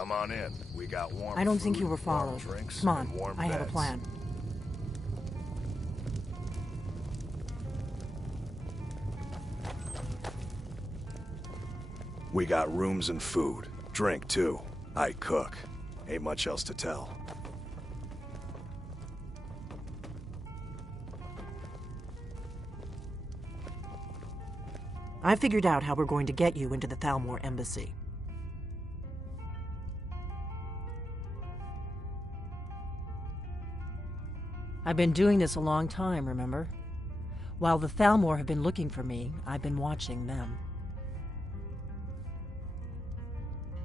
Come on in. We got warm I don't food, think you were warm followed. drinks, Come on, and warm I have a beds. plan. We got rooms and food. Drink, too. I cook. Ain't much else to tell. I figured out how we're going to get you into the Thalmor embassy. I've been doing this a long time, remember? While the Thalmor have been looking for me, I've been watching them.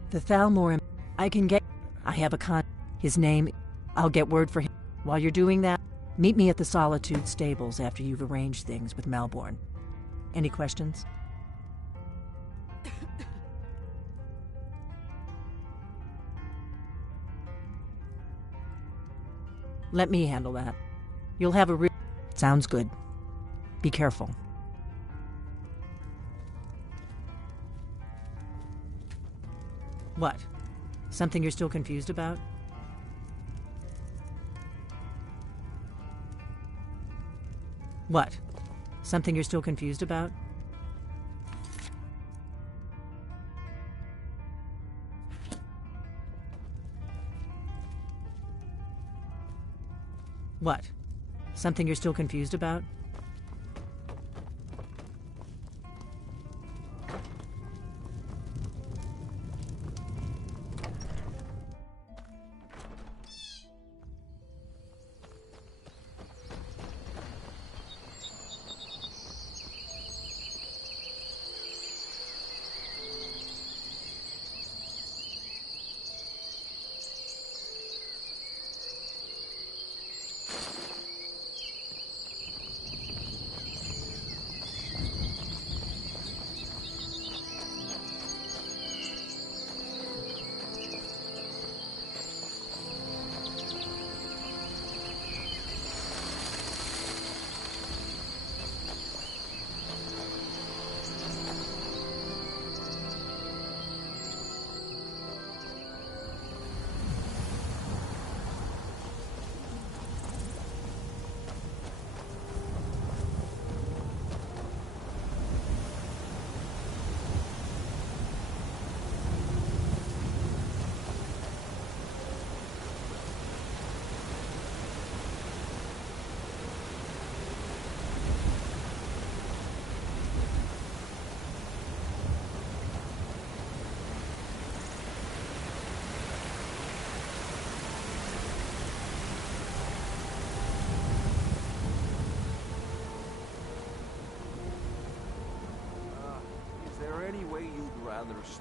The Thalmor, I can get... I have a his name, I'll get word for him. While you're doing that, meet me at the Solitude stables after you've arranged things with Melbourne. Any questions? Let me handle that. You'll have a Sounds good. Be careful. What? Something you're still confused about? What? Something you're still confused about? What? Something you're still confused about?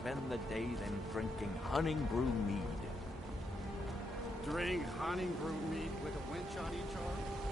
Spend the day than drinking hunting brew mead. Drink hunting brew mead with a winch on each arm?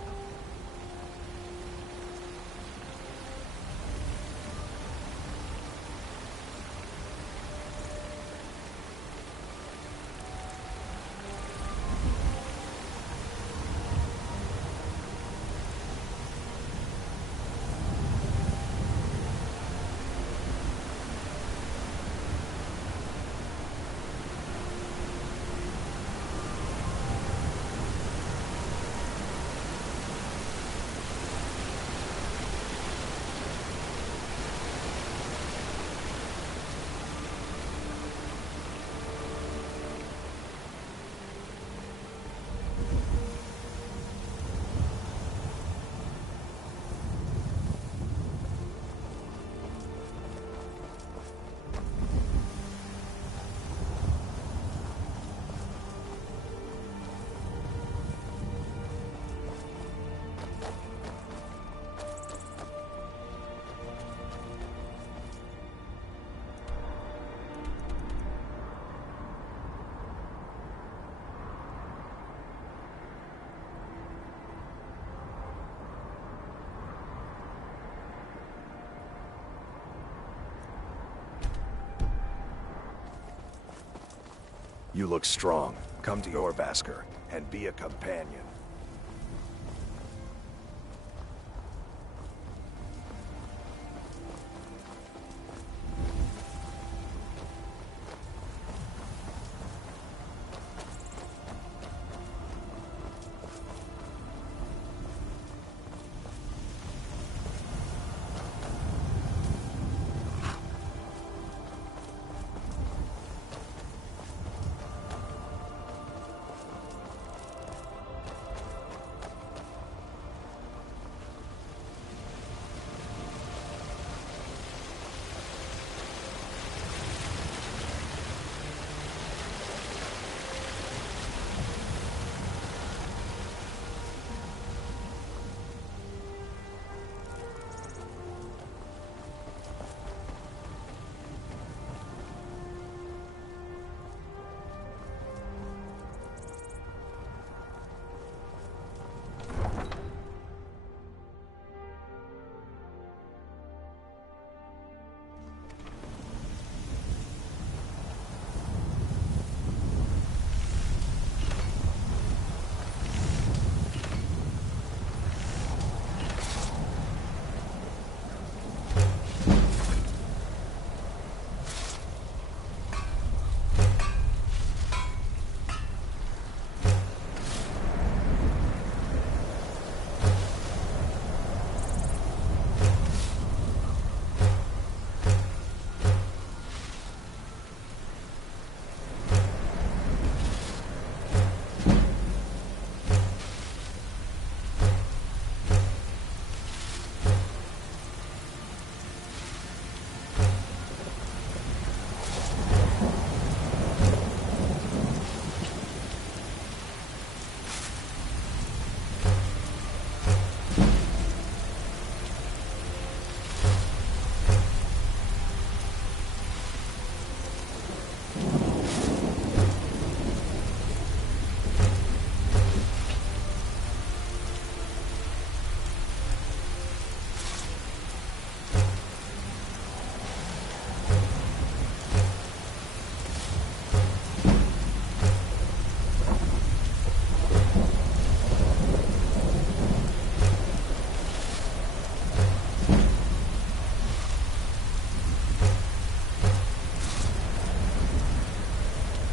You look strong. Come to your Basker and be a companion.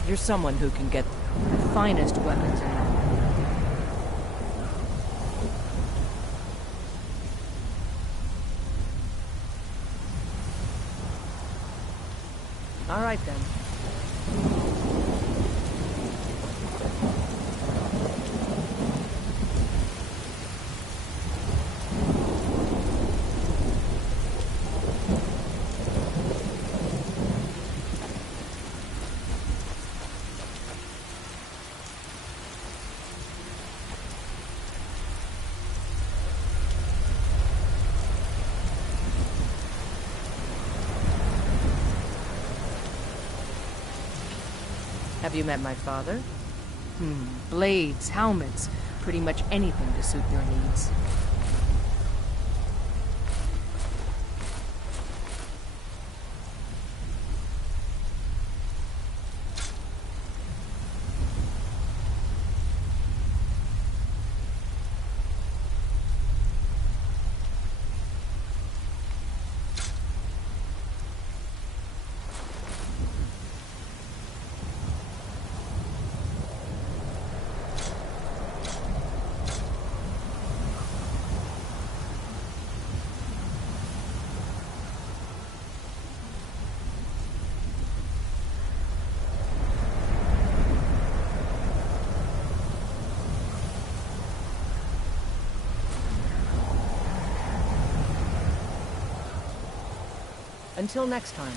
You're someone who can get the finest weapons in the... All right, then. Have you met my father? Blades, helmets, pretty much anything to suit your needs. Until next time.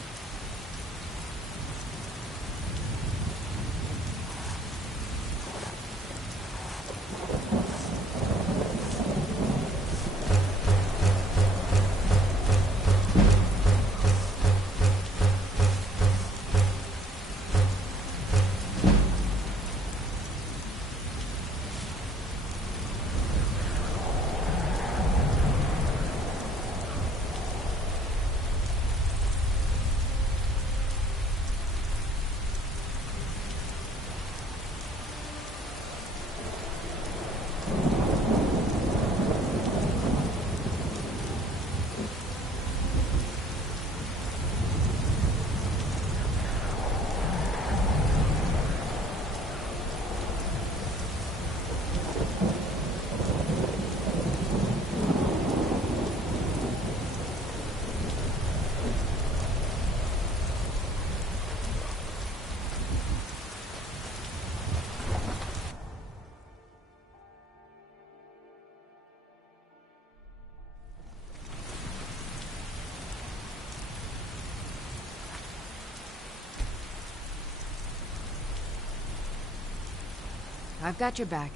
I've got your back.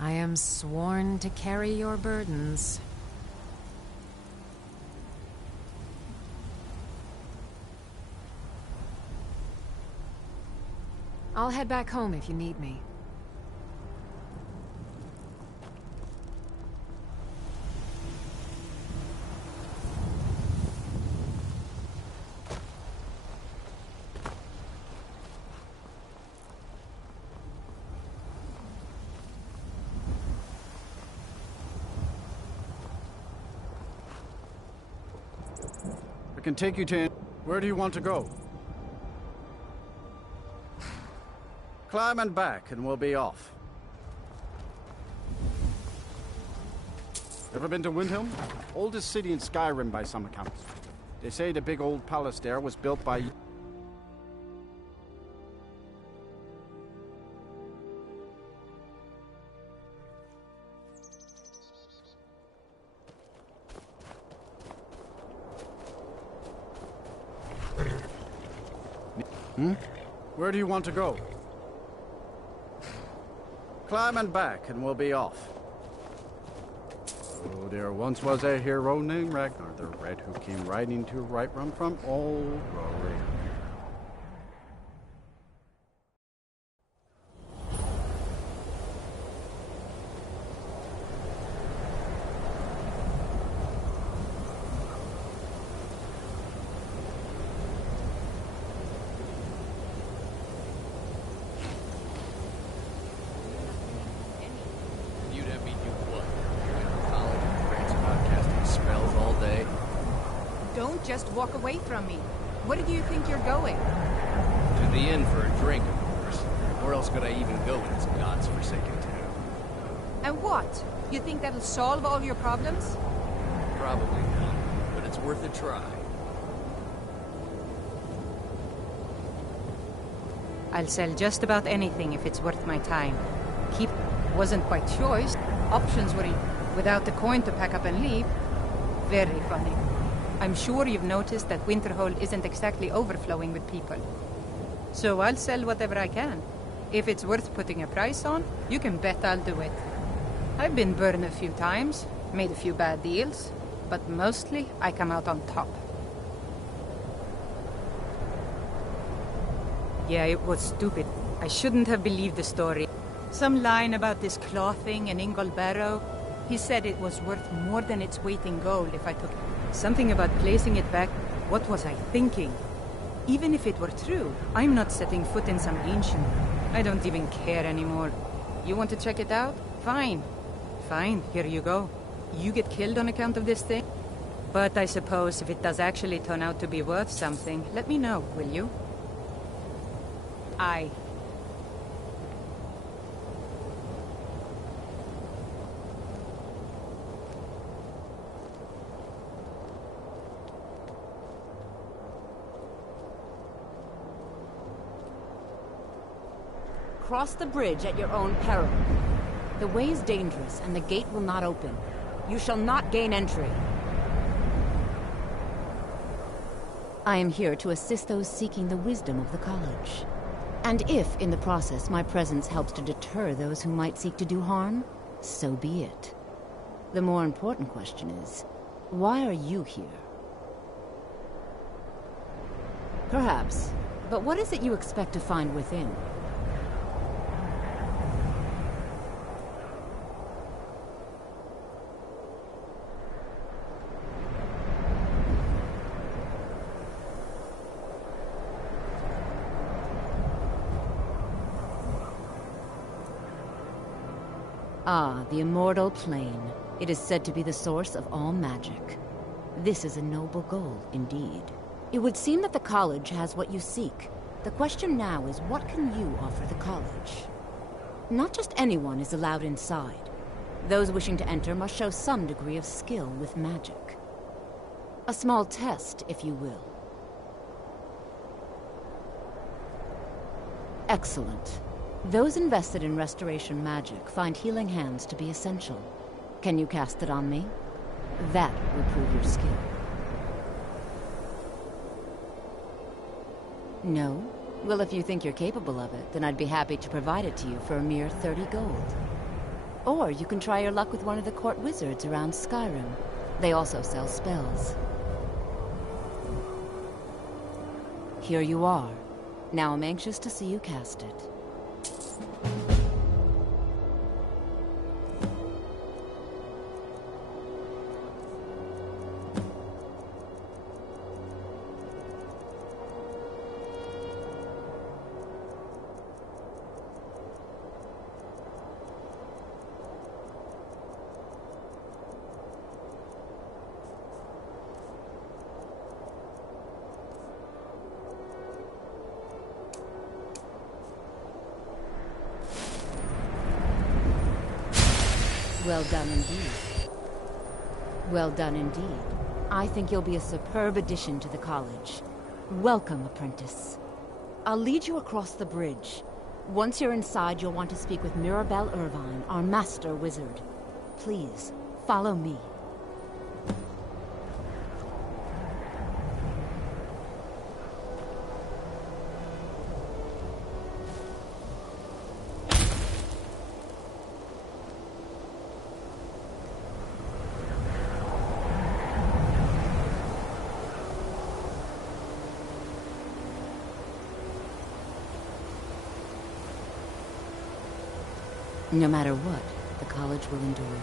I am sworn to carry your burdens. I'll head back home if you need me. I can take you to... Where do you want to go? Climb and back, and we'll be off. Ever been to Windhelm? Oldest city in Skyrim by some accounts. They say the big old palace there was built by... Where do you want to go? Climb and back, and we'll be off. Oh, there once was a hero named Ragnar the Red who came riding to Whiterun from old Rory. Just walk away from me. Where do you think you're going? To the inn for a drink, of course. Where else could I even go in this god's-forsaken town? And what? You think that'll solve all your problems? Probably not, but it's worth a try. I'll sell just about anything if it's worth my time. Keep wasn't by choice. Options were without the coin to pack up and leave. Very funny. I'm sure you've noticed that Winterhold isn't exactly overflowing with people. So I'll sell whatever I can. If it's worth putting a price on, you can bet I'll do it. I've been burned a few times, made a few bad deals, but mostly I come out on top. Yeah, it was stupid. I shouldn't have believed the story. Some line about this clothing and Ingold Barrow. He said it was worth more than its weight in gold if I took it. Something about placing it back. What was I thinking? Even if it were true, I'm not setting foot in some ancient. I don't even care anymore. You want to check it out? Fine. Fine, here you go. You get killed on account of this thing? But I suppose if it does actually turn out to be worth something, let me know, will you? Aye. Cross the bridge at your own peril. The way is dangerous, and the gate will not open. You shall not gain entry. I am here to assist those seeking the wisdom of the college. And if, in the process, my presence helps to deter those who might seek to do harm, so be it. The more important question is, why are you here? Perhaps, but what is it you expect to find within? Ah, the immortal plane. It is said to be the source of all magic. This is a noble goal, indeed. It would seem that the college has what you seek. The question now is, what can you offer the college? Not just anyone is allowed inside. Those wishing to enter must show some degree of skill with magic. A small test, if you will. Excellent. Those invested in restoration magic find healing hands to be essential. Can you cast it on me? That will prove your skill. No? Well, if you think you're capable of it, then I'd be happy to provide it to you for a mere 30 gold. Or you can try your luck with one of the court wizards around Skyrim. They also sell spells. Here you are. Now I'm anxious to see you cast it. Well done indeed. Well done indeed. I think you'll be a superb addition to the college. Welcome, apprentice. I'll lead you across the bridge. Once you're inside, you'll want to speak with Mirabelle Irvine, our master wizard. Please, follow me. No matter what, the college will endure.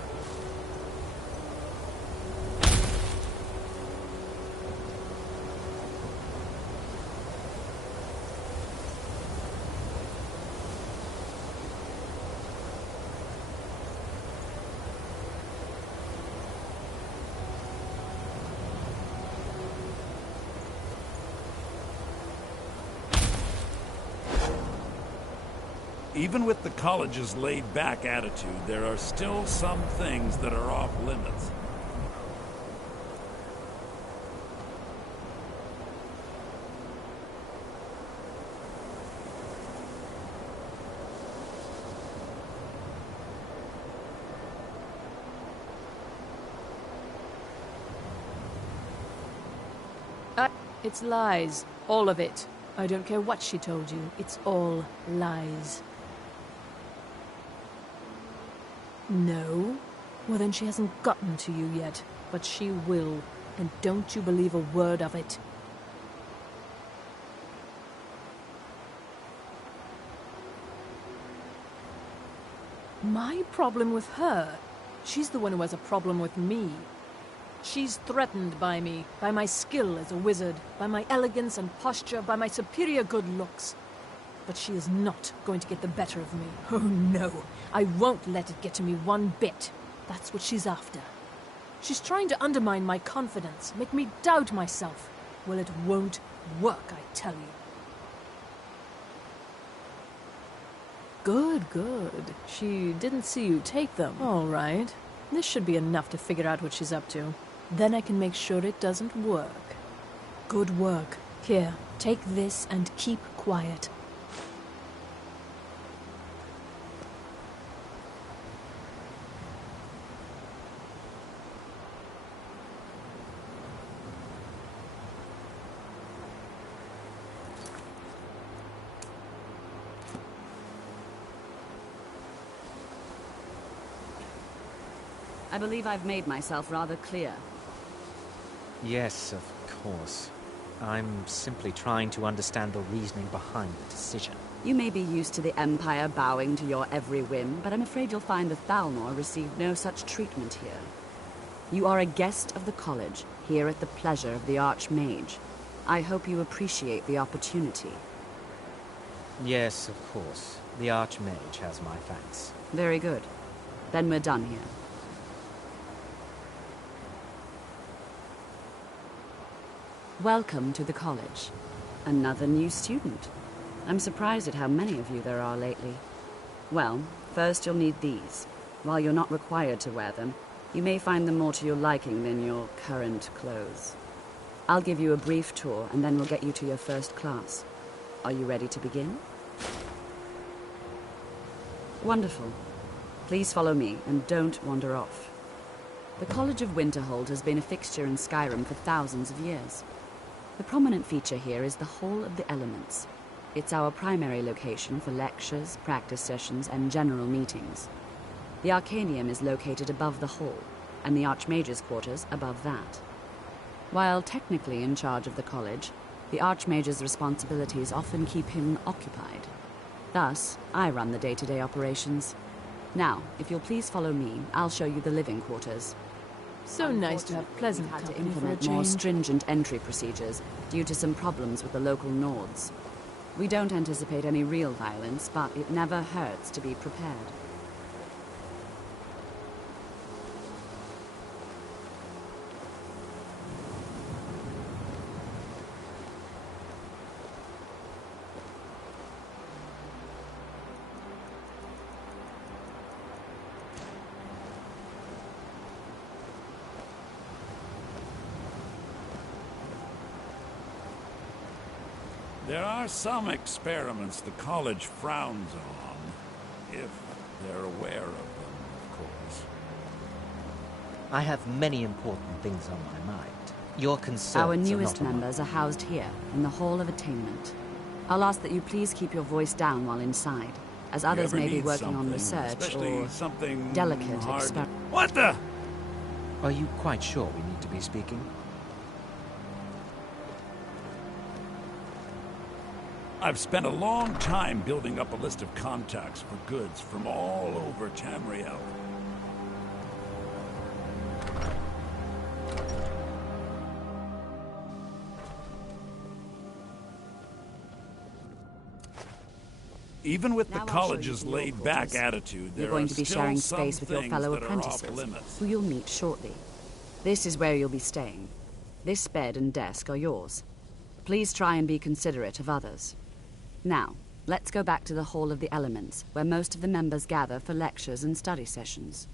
Even with the college's laid-back attitude, there are still some things that are off-limits. It's lies. All of it. I don't care what she told you. It's all lies. No? Well, then she hasn't gotten to you yet. But she will. And don't you believe a word of it. My problem with her? She's the one who has a problem with me. She's threatened by me, by my skill as a wizard, by my elegance and posture, by my superior good looks. But she is not going to get the better of me. Oh no, I won't let it get to me one bit. That's what she's after. She's trying to undermine my confidence, make me doubt myself. Well, it won't work, I tell you. Good, good. She didn't see you take them. All right. This should be enough to figure out what she's up to. Then I can make sure it doesn't work. Good work. Here, take this and keep quiet. I believe I've made myself rather clear. Yes, of course. I'm simply trying to understand the reasoning behind the decision. You may be used to the Empire bowing to your every whim, but I'm afraid you'll find the Thalmor received no such treatment here. You are a guest of the college, here at the pleasure of the Archmage. I hope you appreciate the opportunity. Yes, of course. The Archmage has my thanks. Very good. Then we're done here. Welcome to the college. Another new student. I'm surprised at how many of you there are lately. Well, first you'll need these. While you're not required to wear them, you may find them more to your liking than your current clothes. I'll give you a brief tour, and then we'll get you to your first class. Are you ready to begin? Wonderful. Please follow me, and don't wander off. The College of Winterhold has been a fixture in Skyrim for thousands of years. The prominent feature here is the Hall of the Elements. It's our primary location for lectures, practice sessions, and general meetings. The Arcanium is located above the hall, and the Archmage's quarters above that. While technically in charge of the college, the Archmage's responsibilities often keep him occupied. Thus, I run the day-to-day operations. Now, if you'll please follow me, I'll show you the living quarters. So nice to have pleasant We've had to company for a implement more change. stringent entry procedures due to some problems with the local Nords. We don't anticipate any real violence, but it never hurts to be prepared. There are some experiments the college frowns on, if they're aware of them, of course. I have many important things on my mind. Your concerns Our are newest not among members are housed here, in the Hall of Attainment. I'll ask that you please keep your voice down while inside, as others You ever may be need working on something, research especially or something delicate hard. experiments. What the? Are you quite sure we need to be speaking? I've spent a long time building up a list of contacts for goods from all over Tamriel. Even with the Now I'll show you college's some more laid-back quarters. attitude, You're there going are to be still sharing some space with your things fellow that are apprentices, off-limits. who you'll meet shortly. This is where you'll be staying. This bed and desk are yours. Please try and be considerate of others. Now, Let's go back to the Hall of the Elements, where most of the members gather for lectures and study sessions.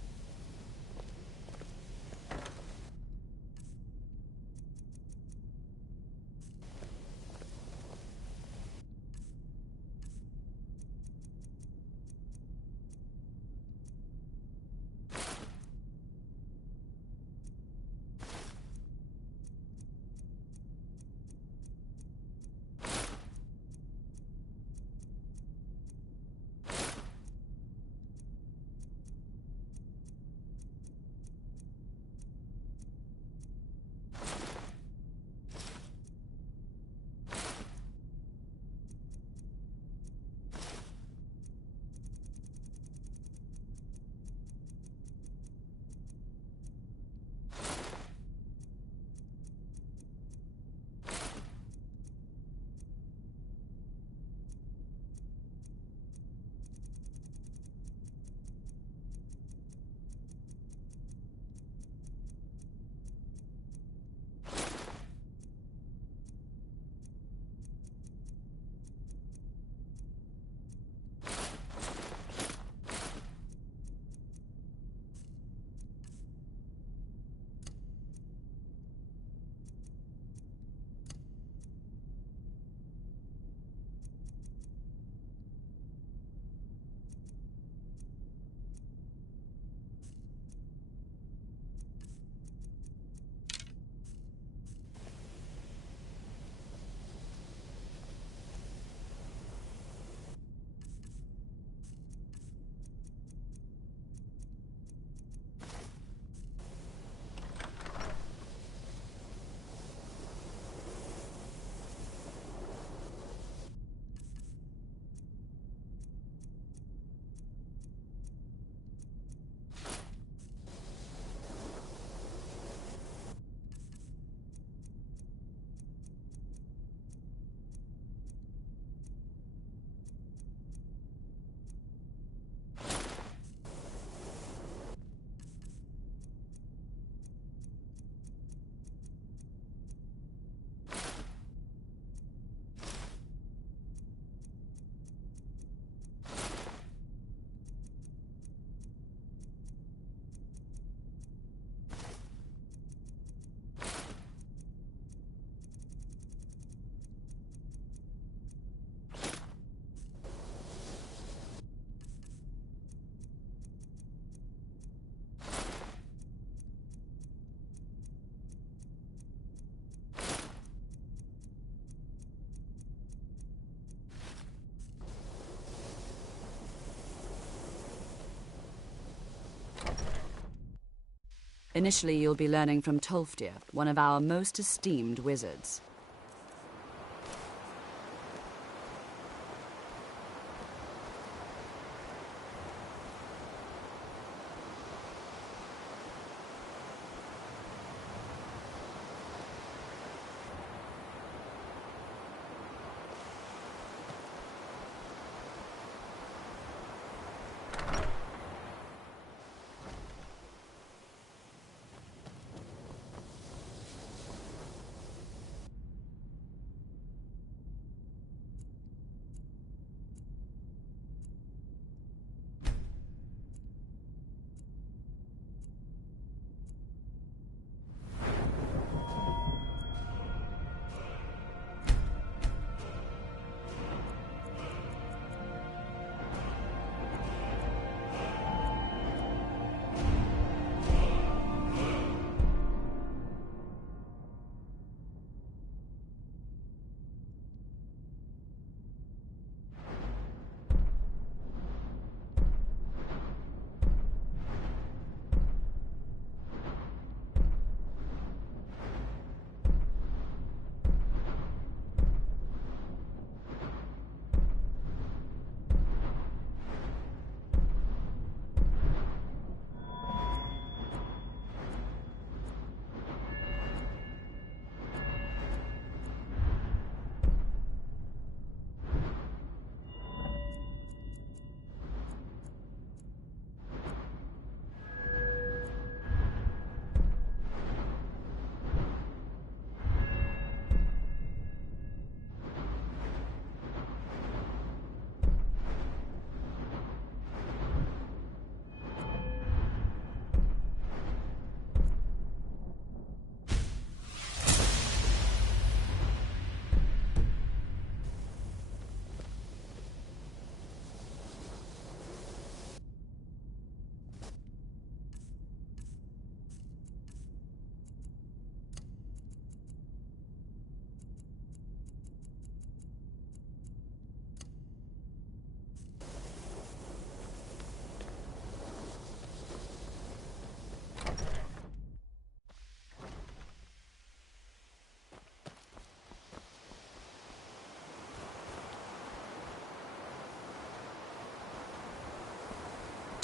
Initially, you'll be learning from Tolfdir, one of our most esteemed wizards.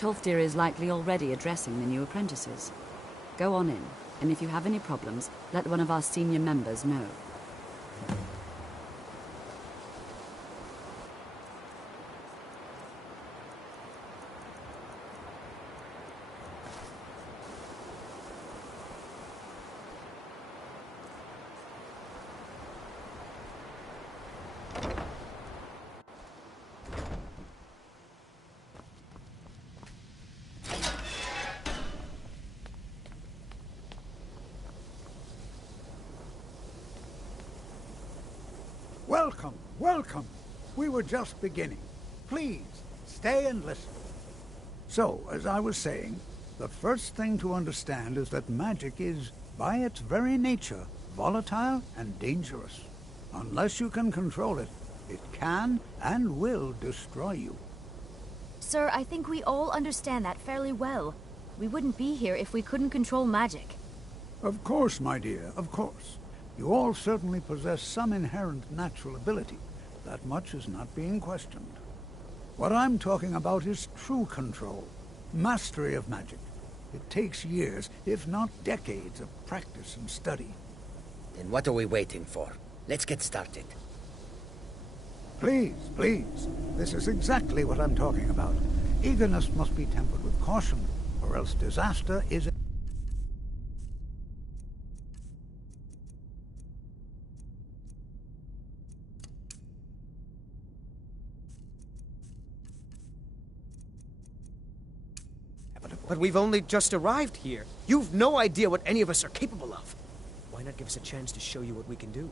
Tolfdir is likely already addressing the new apprentices. Go on in, and if you have any problems, let one of our senior members know. Welcome, welcome. We were just beginning. Please, stay and listen. So, as I was saying, the first thing to understand is that magic is, by its very nature, volatile and dangerous. Unless you can control it, it can and will destroy you. Sir, I think we all understand that fairly well. We wouldn't be here if we couldn't control magic. Of course, my dear, of course. You all certainly possess some inherent natural ability. That much is not being questioned. What I'm talking about is true control, mastery of magic. It takes years, if not decades, of practice and study. Then what are we waiting for? Let's get started. Please, please. This is exactly what I'm talking about. Eagerness must be tempered with caution, or else disaster is... But we've only just arrived here. You've no idea what any of us are capable of. Why not give us a chance to show you what we can do?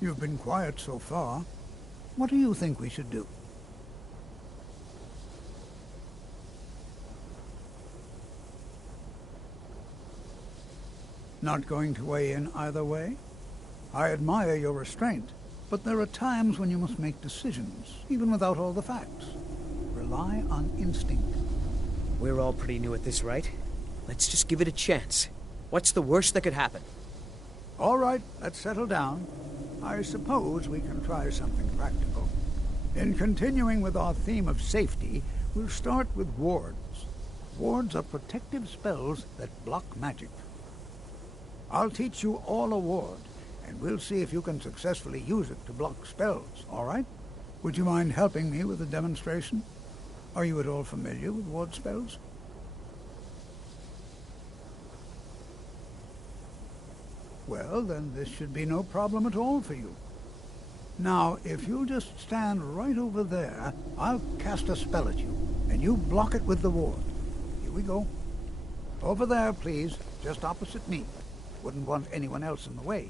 You've been quiet so far. What do you think we should do? Not going to weigh in either way? I admire your restraint, but there are times when you must make decisions, even without all the facts. Rely on instinct. We're all pretty new at this, right? Let's just give it a chance. What's the worst that could happen? All right, let's settle down. I suppose we can try something practical. In continuing with our theme of safety, we'll start with wards. Wards are protective spells that block magic. I'll teach you all a ward, and we'll see if you can successfully use it to block spells, all right? Would you mind helping me with a demonstration? Are you at all familiar with ward spells? Well, then this should be no problem at all for you. Now, if you'll just stand right over there, I'll cast a spell at you, and you block it with the ward. Here we go. Over there, please, just opposite me. Wouldn't want anyone else in the way.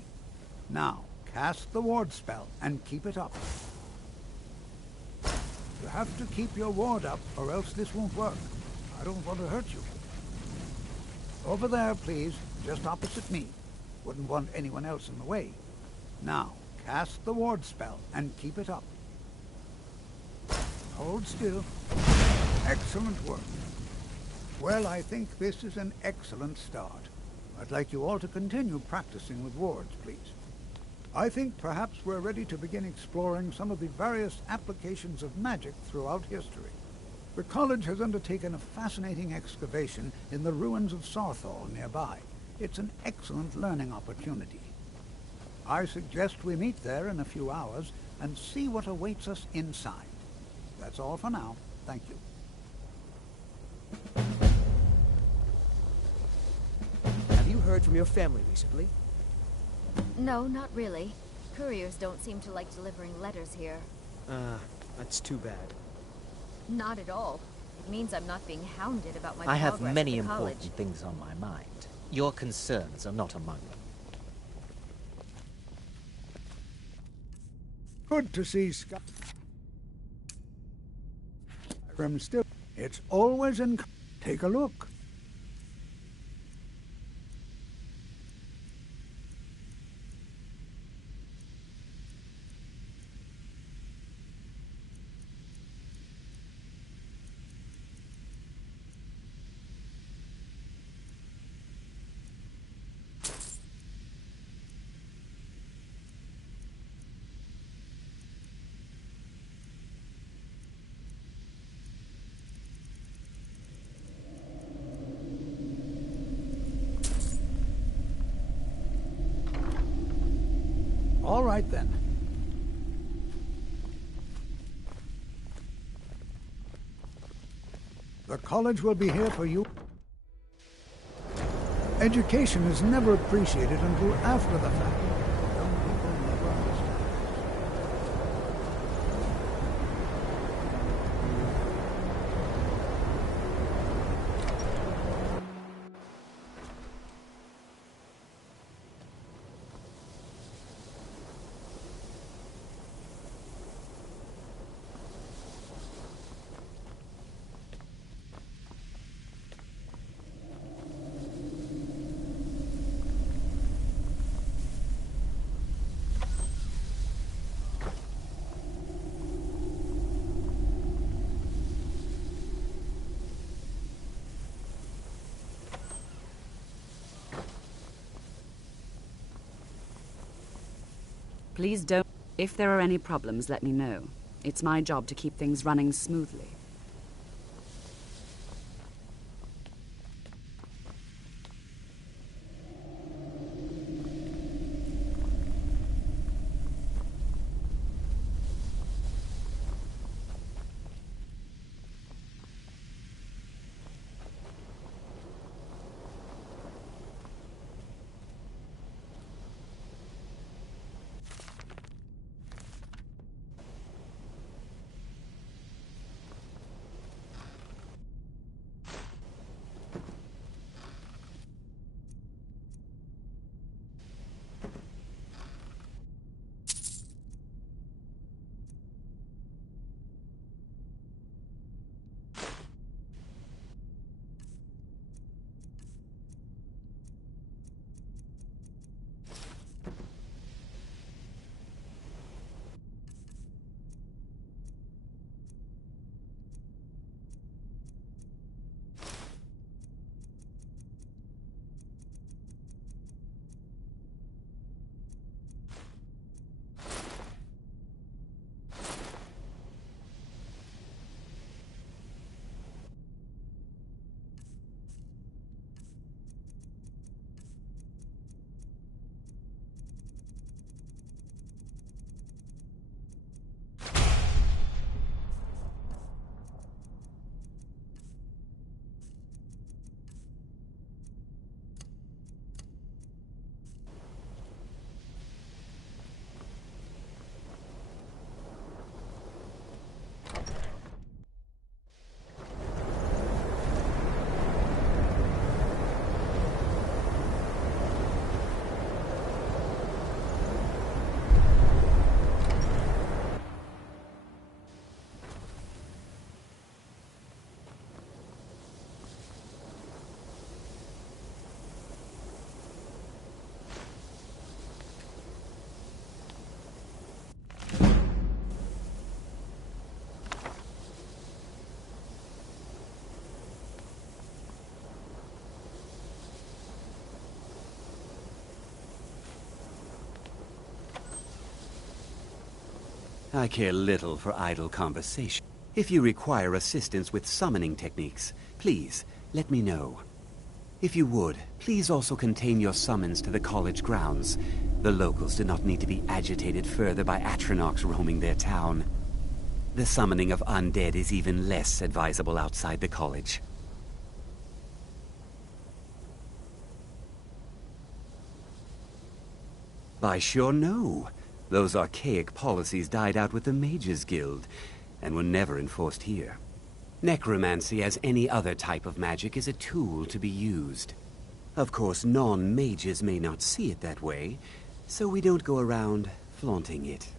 Now, cast the ward spell, and keep it up. You have to keep your ward up, or else this won't work. I don't want to hurt you. Over there, please, just opposite me. Wouldn't want anyone else in the way. Now, cast the ward spell, and keep it up. Hold still. Excellent work. Well, I think this is an excellent start. I'd like you all to continue practicing with wards, please. I think perhaps we're ready to begin exploring some of the various applications of magic throughout history. The college has undertaken a fascinating excavation in the ruins of Sarthal nearby. It's an excellent learning opportunity. I suggest we meet there in a few hours and see what awaits us inside. That's all for now. Thank you. Have you heard from your family recently? No, not really. Couriers don't seem to like delivering letters here. That's too bad. Not at all. It means I'm not being hounded about my I have progress many at the important college. things on my mind. Your concerns are not among them. Good to see Skyrim still. It's always in... Take a look. All right, then. The college will be here for you. Education is never appreciated until after the fact. Young people never understand. Please don't. If there are any problems, let me know. It's my job to keep things running smoothly. I care little for idle conversation. If you require assistance with summoning techniques, please let me know. If you would, please also contain your summons to the college grounds. The locals do not need to be agitated further by Atronachs roaming their town. The summoning of undead is even less advisable outside the college. I sure know. Those archaic policies died out with the Mages Guild, and were never enforced here. Necromancy, as any other type of magic, is a tool to be used. Of course, non-mages may not see it that way, so we don't go around flaunting it.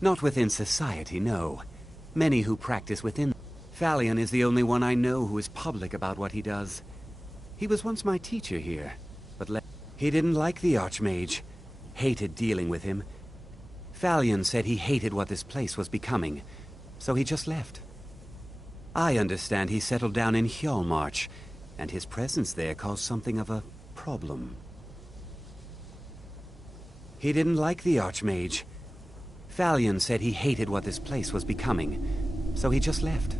Not within society, no. Many who practice within. Falion is the only one I know who is public about what he does. He was once my teacher here, but he didn't like the Archmage, hated dealing with him. Falion said he hated what this place was becoming, so he just left. I understand he settled down in Hjalmarch, and his presence there caused something of a problem. He didn't like the Archmage. Falion said he hated what this place was becoming, so he just left.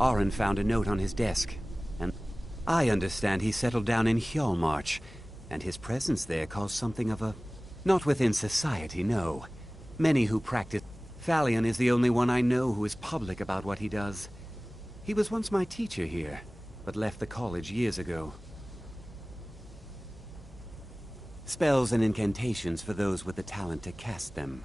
Arin found a note on his desk, and I understand he settled down in Hjalmarch, and his presence there caused something of a... Not within society, no. Many who practice... Falion is the only one I know who is public about what he does. He was once my teacher here, but left the college years ago. Spells and incantations for those with the talent to cast them.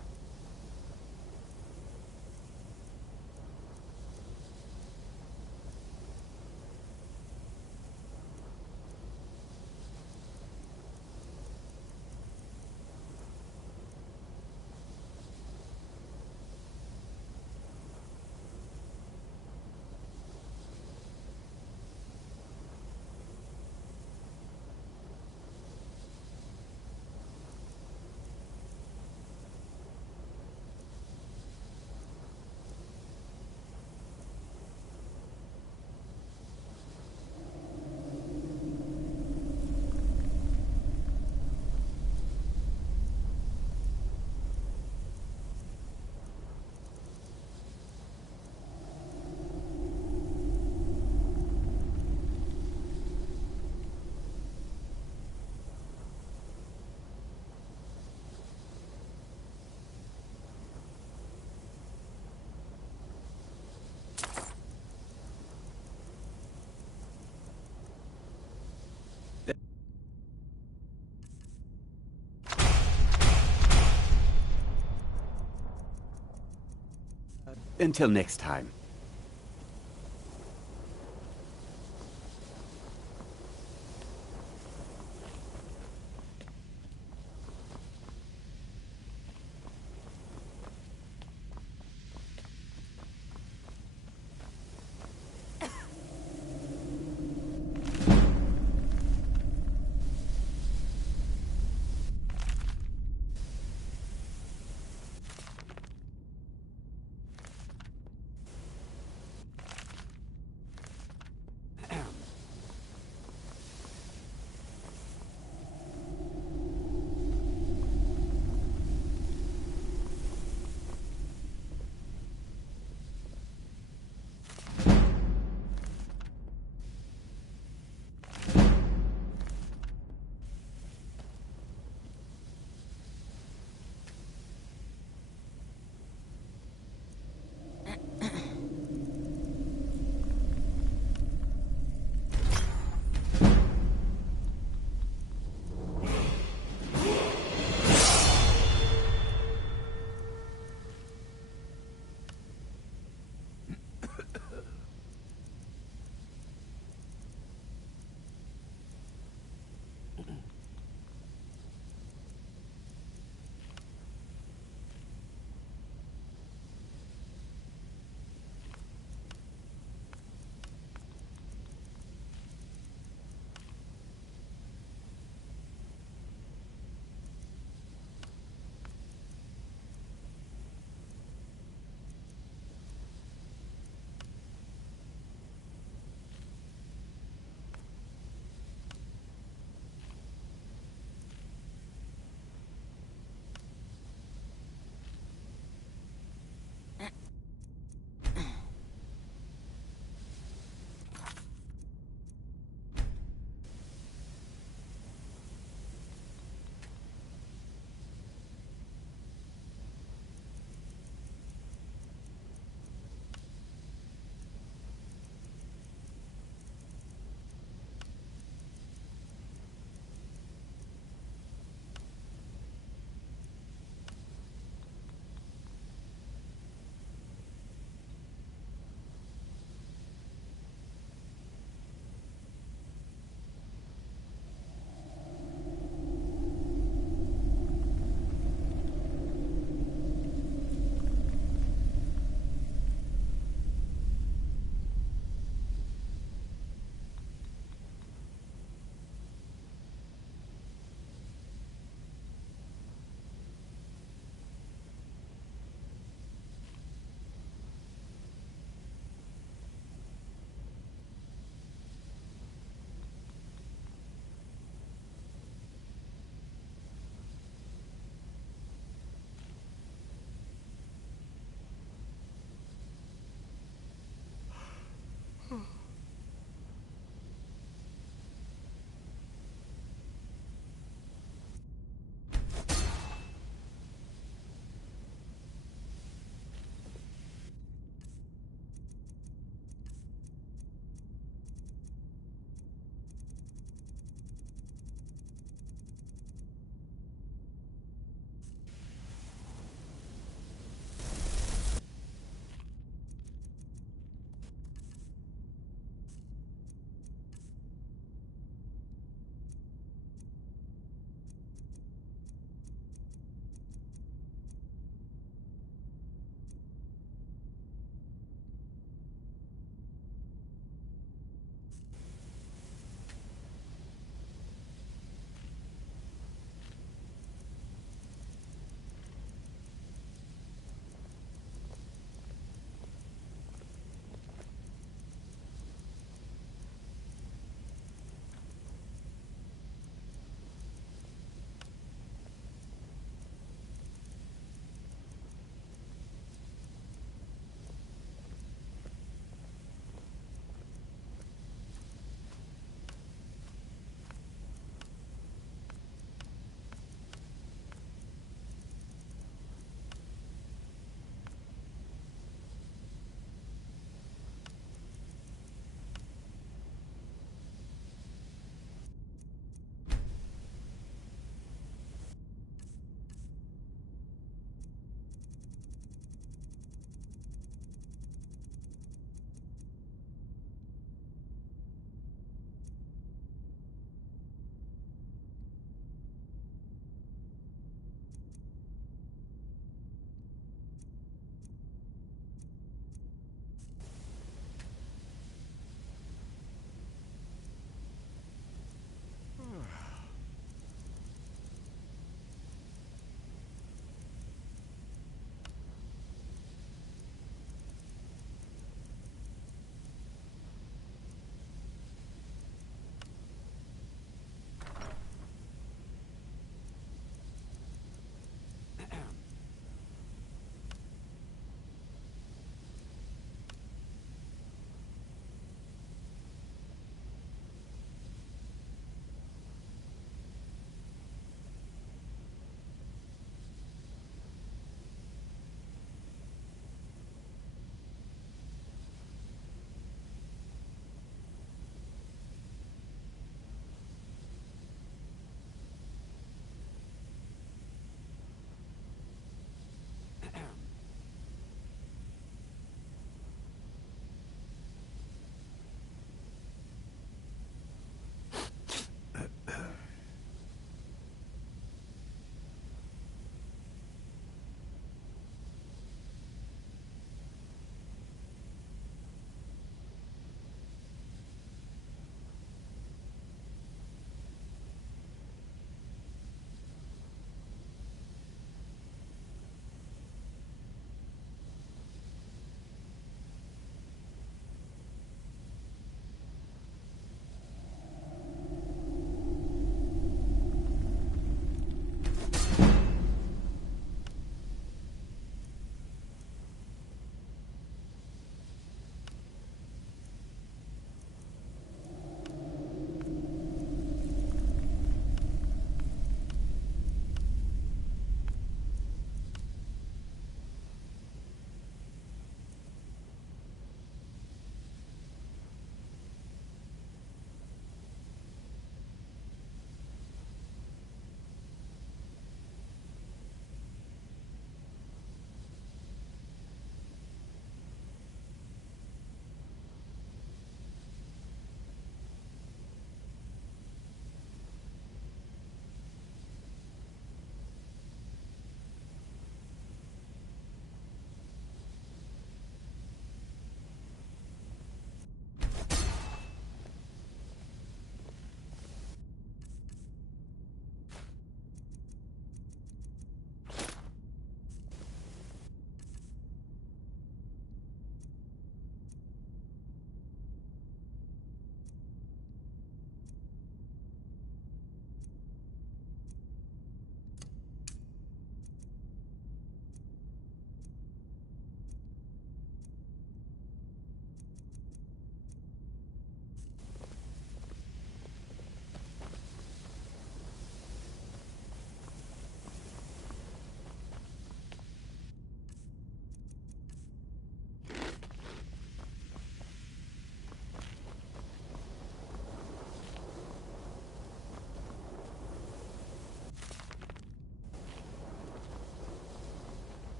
Until next time.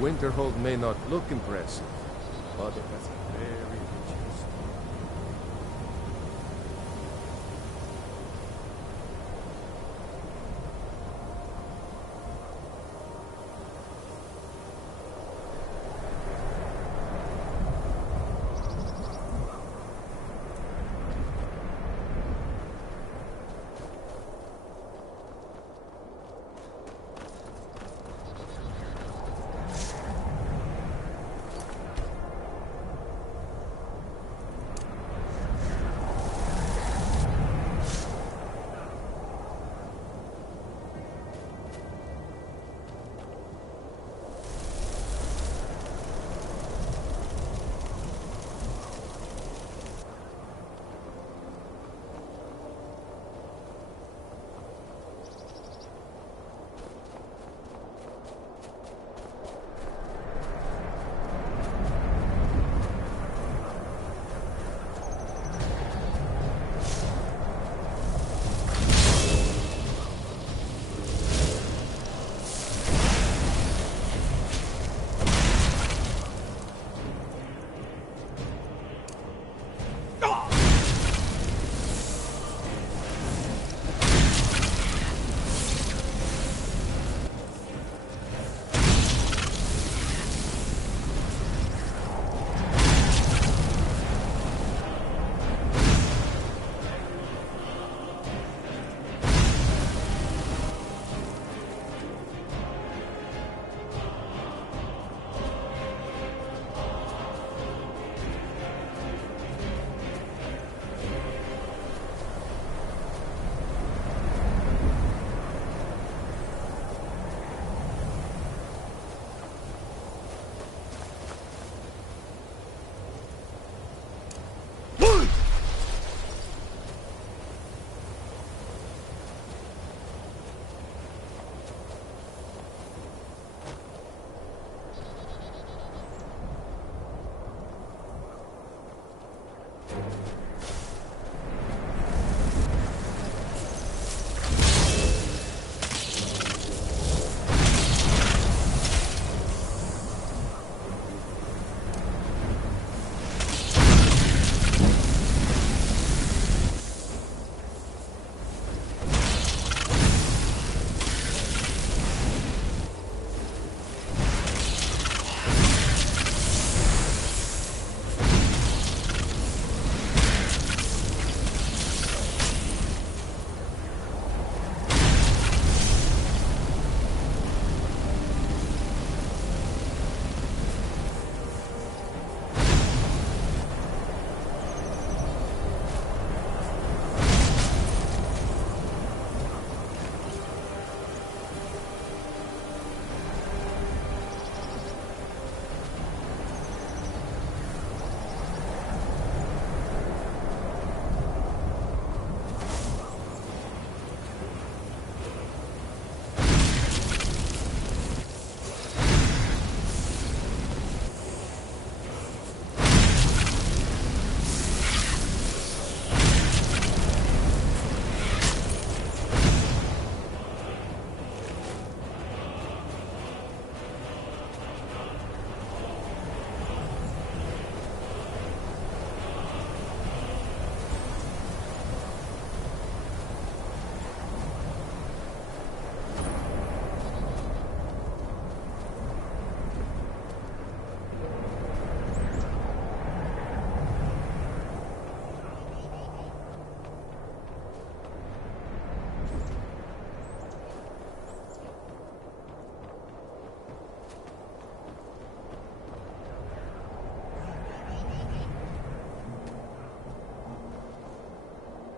Winterhold may not look impressive, but it has a very rich history.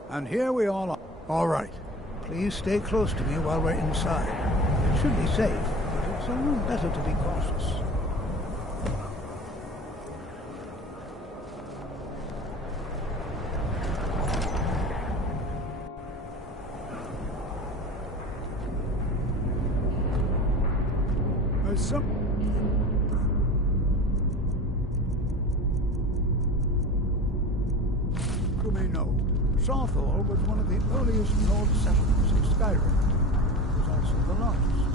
And here we all are. All right. Please stay close to me while we're inside. It should be safe, but it's a little better to be cautious. You may know, Sawthall was one of the earliest Nord settlements of Skyrim. It was also the largest.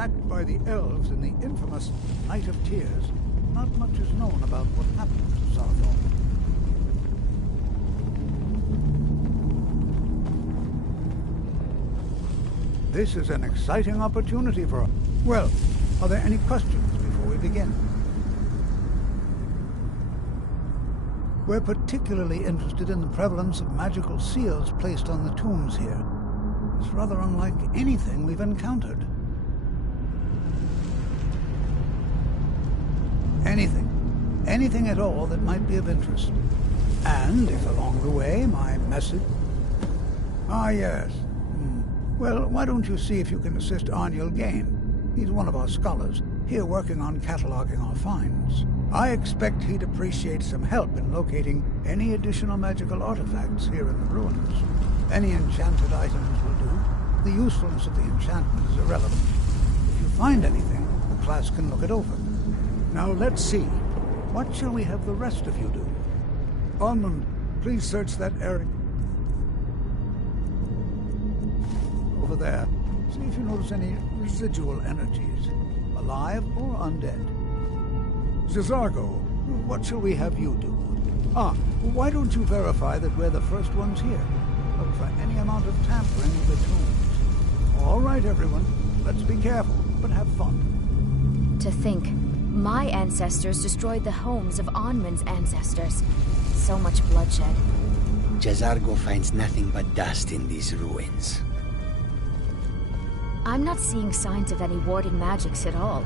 attacked by the elves in the infamous Night of Tears, not much is known about what happened to Zarthor. This is an exciting opportunity for us. Well, are there any questions before we begin? We're particularly interested in the prevalence of magical seals placed on the tombs here. It's rather unlike anything we've encountered. Anything at all that might be of interest. And if along the way my message... Ah, yes. Well, why don't you see if you can assist Arniel Gain? He's one of our scholars, here working on cataloging our finds. I expect he'd appreciate some help in locating any additional magical artifacts here in the ruins. Any enchanted items will do. The usefulness of the enchantment is irrelevant. If you find anything, the class can look it over. Now let's see. What shall we have the rest of you do? Onmund, please search that area over there. See if you notice any residual energies, alive or undead. Zizargo, what shall we have you do? Why don't you verify that we're the first ones here? Look for any amount of tampering with the tombs. All right, everyone. Let's be careful, but have fun. To think, my ancestors destroyed the homes of Onmund's ancestors. So much bloodshed. Jazargo finds nothing but dust in these ruins. I'm not seeing signs of any warding magics at all.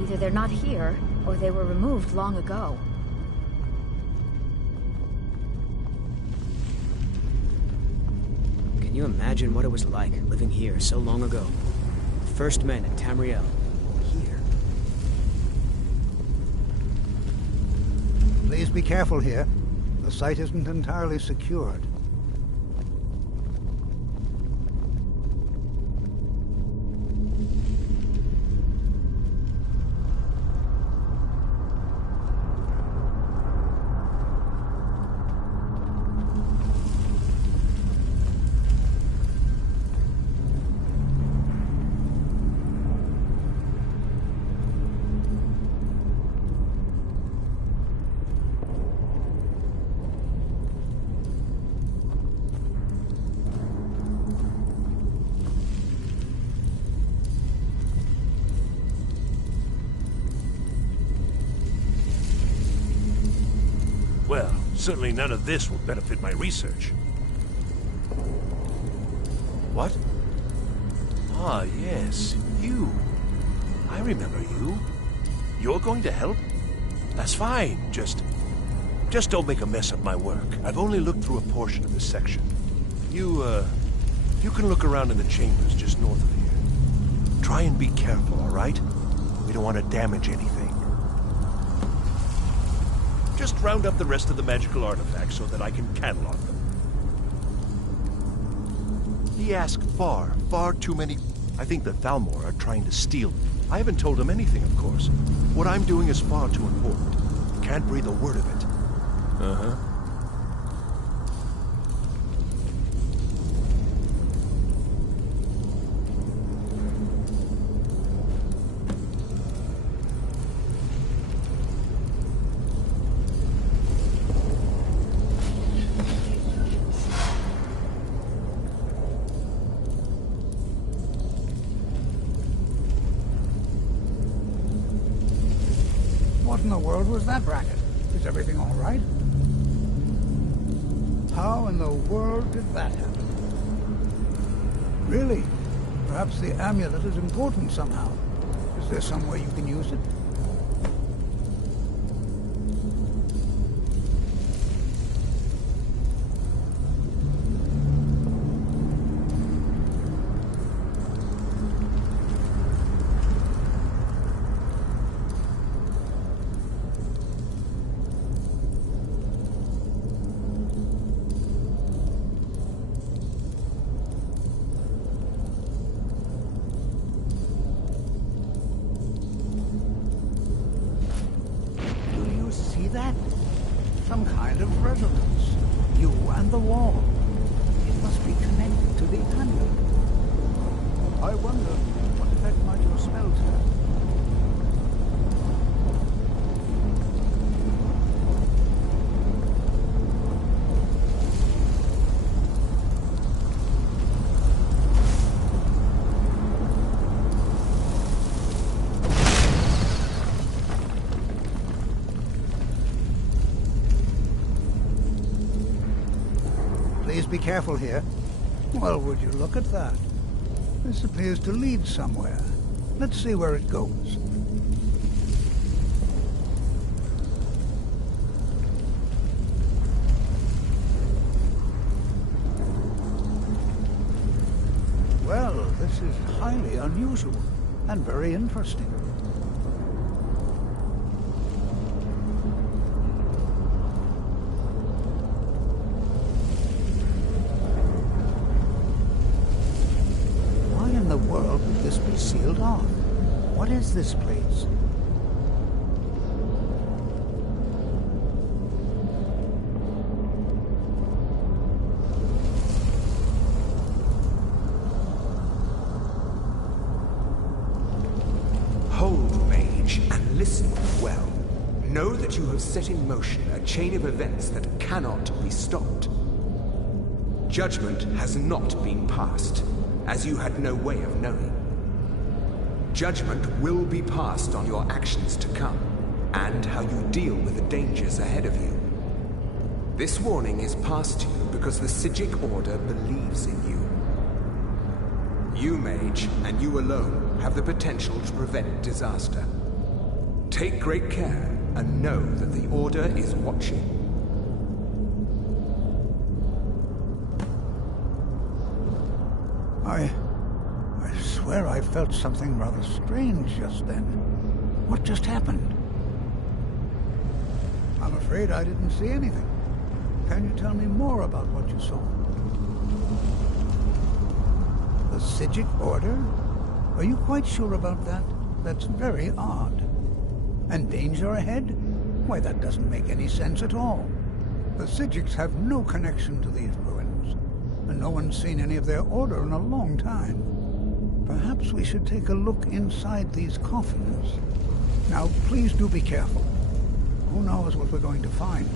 Either they're not here, or they were removed long ago. Can you imagine what it was like living here so long ago? The first men at Tamriel. Here. Please be careful here. The site isn't entirely secured. Well, certainly none of this will benefit my research. What? Ah, yes, you. I remember you. You're going to help? That's fine, just don't make a mess of my work. I've only looked through a portion of this section. You can look around in the chambers just north of here. Try and be careful, all right? We don't want to damage anything. Just round up the rest of the magical artifacts so that I can catalog them. He asked far too many... I think the Thalmor are trying to steal them. I haven't told him anything, of course. What I'm doing is far too important. Can't breathe a word of it. Uh-huh. What in the world was that racket? Is everything all right? How in the world did that happen? Really? Perhaps the amulet is important somehow. Is there some way you can use it? That? Some kind of resonance. You and the wall. It must be connected to the amulet. I wonder what effect might your spells have? Please be careful here. Well, would you look at that? This appears to lead somewhere. Let's see where it goes. Well, this is highly unusual and very interesting. Sealed off. What is this place? Hold, mage, and listen well. Know that you have set in motion a chain of events that cannot be stopped. Judgment has not been passed, as you had no way of knowing. Judgment will be passed on your actions to come, and how you deal with the dangers ahead of you. This warning is passed to you because the Psijic Order believes in you. You, mage, and you alone, have the potential to prevent disaster. Take great care, and know that the Order is watching. I swear I felt something rather strange just then. What just happened? I'm afraid I didn't see anything. Can you tell me more about what you saw? The Psijic Order? Are you quite sure about that? That's very odd. And danger ahead? Why, that doesn't make any sense at all. The Psijics have no connection to these ruins, and no one's seen any of their order in a long time. Perhaps we should take a look inside these coffins. Now, please do be careful. Who knows what we're going to find?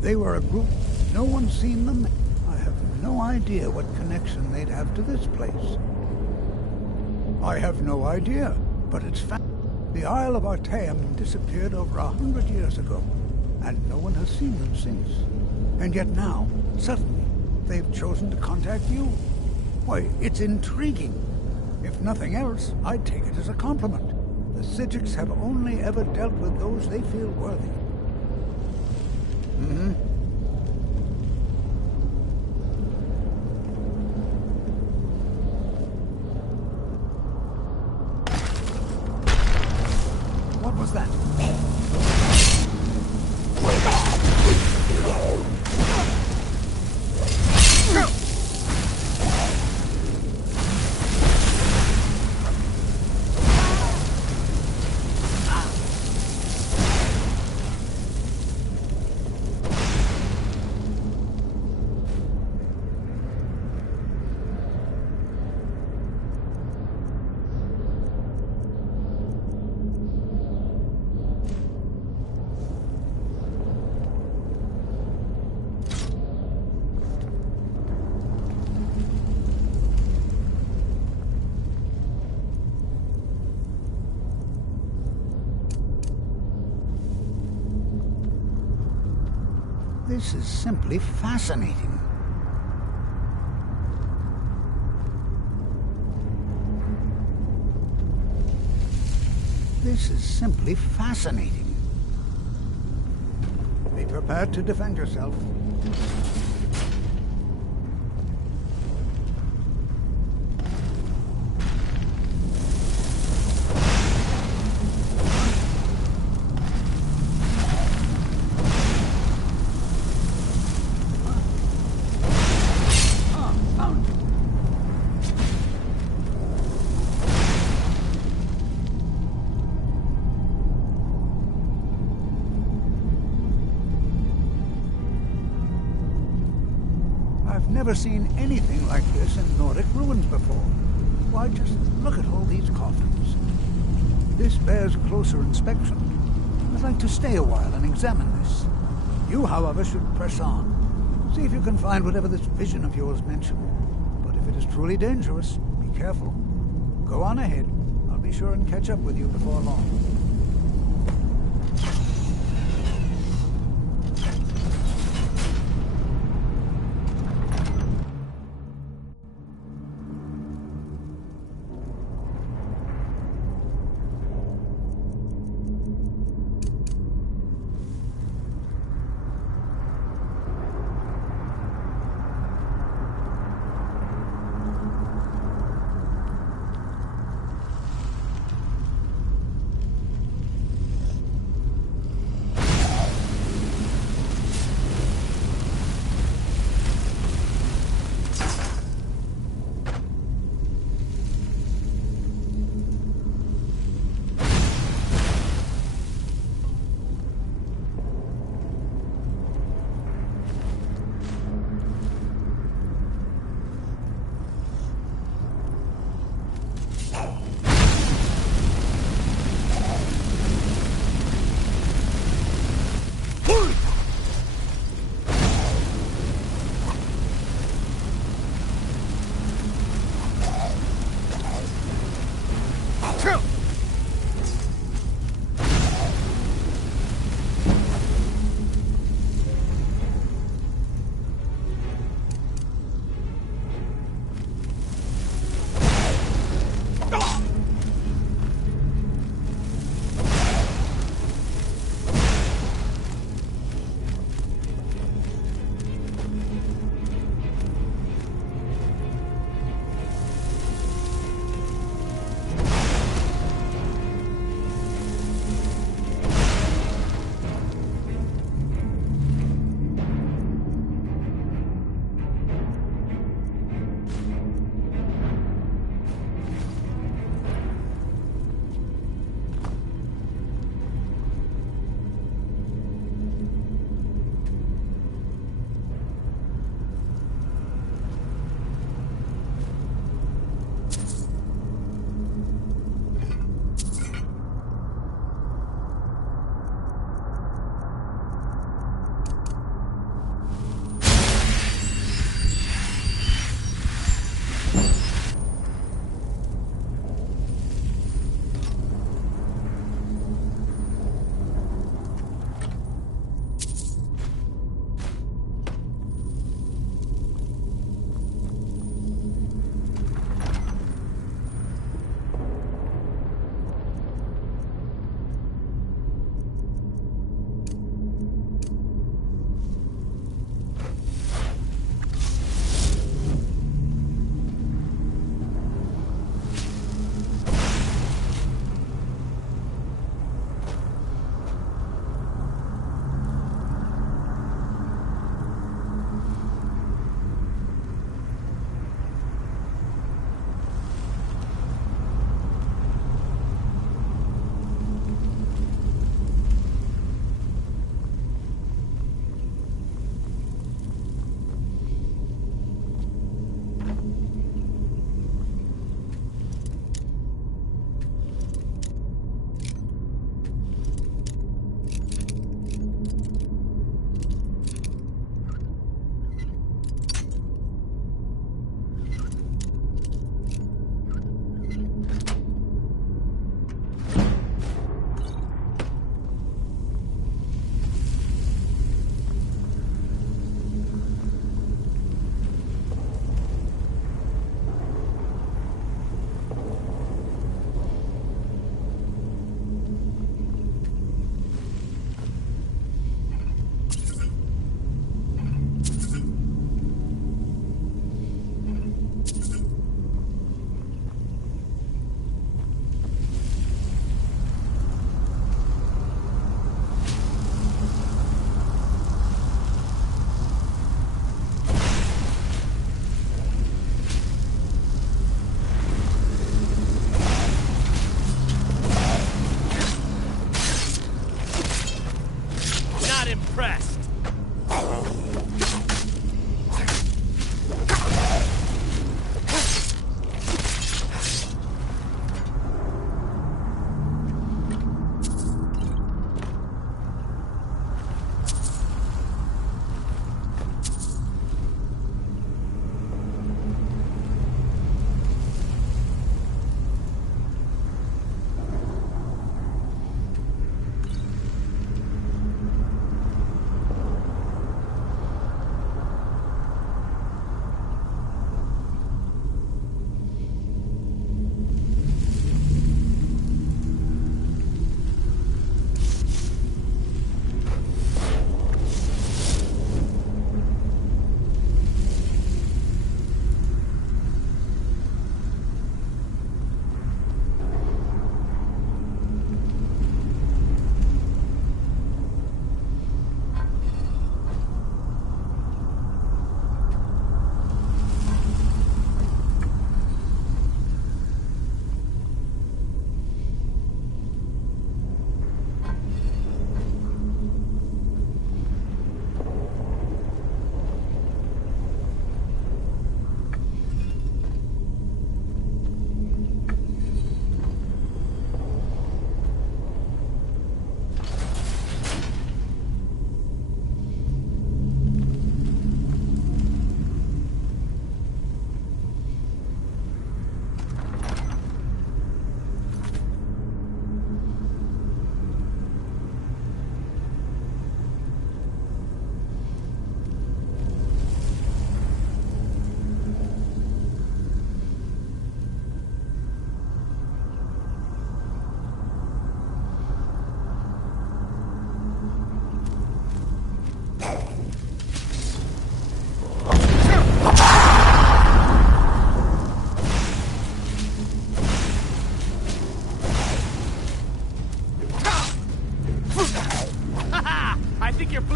They were a group. No one's seen them. I have no idea what connection they'd have to this place. I have no idea, but it's fact. The Isle of Artaeum disappeared over 100 years ago, and no one has seen them since. And yet now, suddenly, they've chosen to contact you. Why, it's intriguing. If nothing else, I'd take it as a compliment. The Psijics have only ever dealt with those they feel worthy. What was that? This is simply fascinating. This is simply fascinating. Be prepared to defend yourself. never seen anything like this in Nordic ruins before. Why, just look at all these coffins. This bears closer inspection. I'd like to stay a while and examine this. You, however, should press on. See if you can find whatever this vision of yours mentioned. But if it is truly dangerous, be careful. Go on ahead. I'll be sure and catch up with you before long.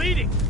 bleeding!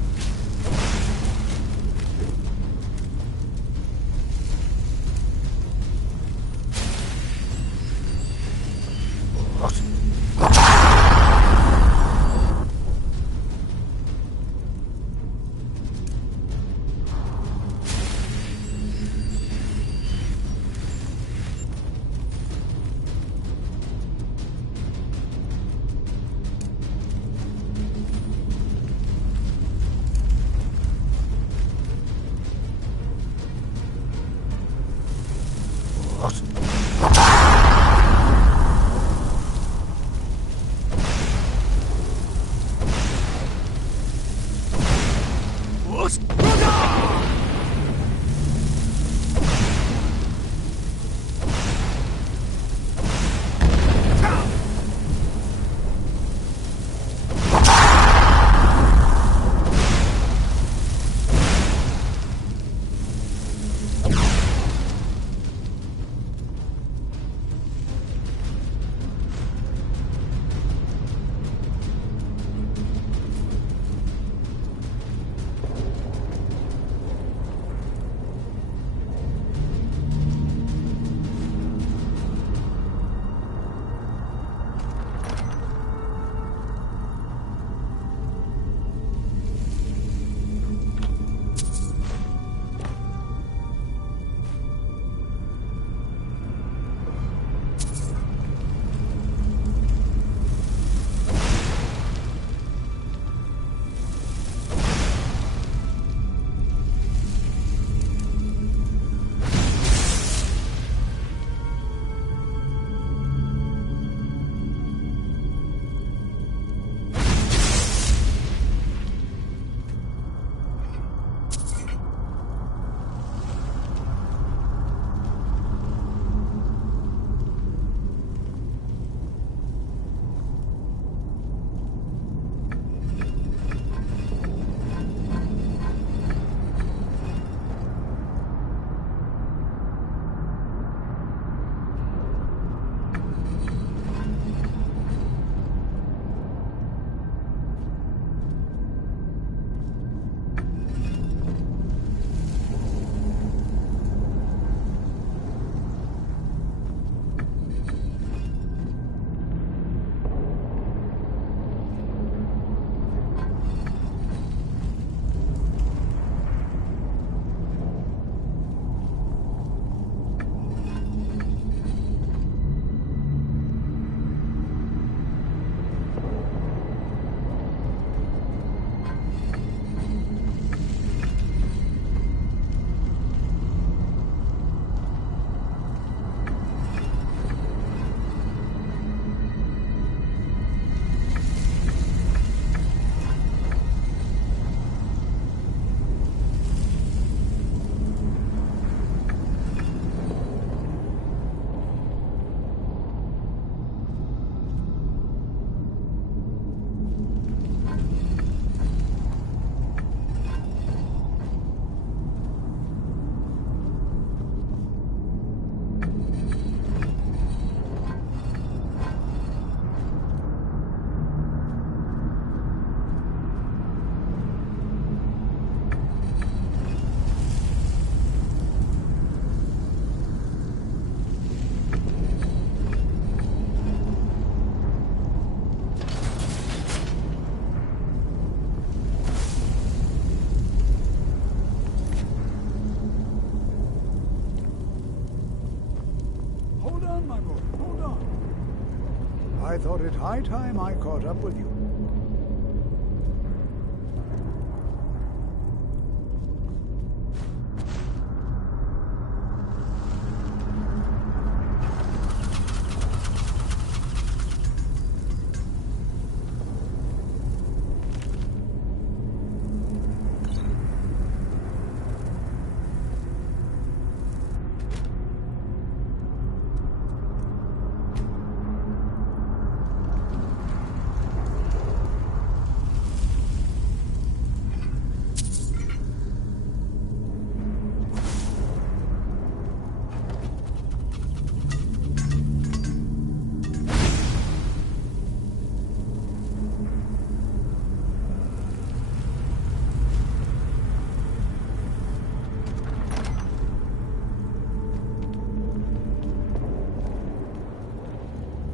I thought it high time I caught up with you.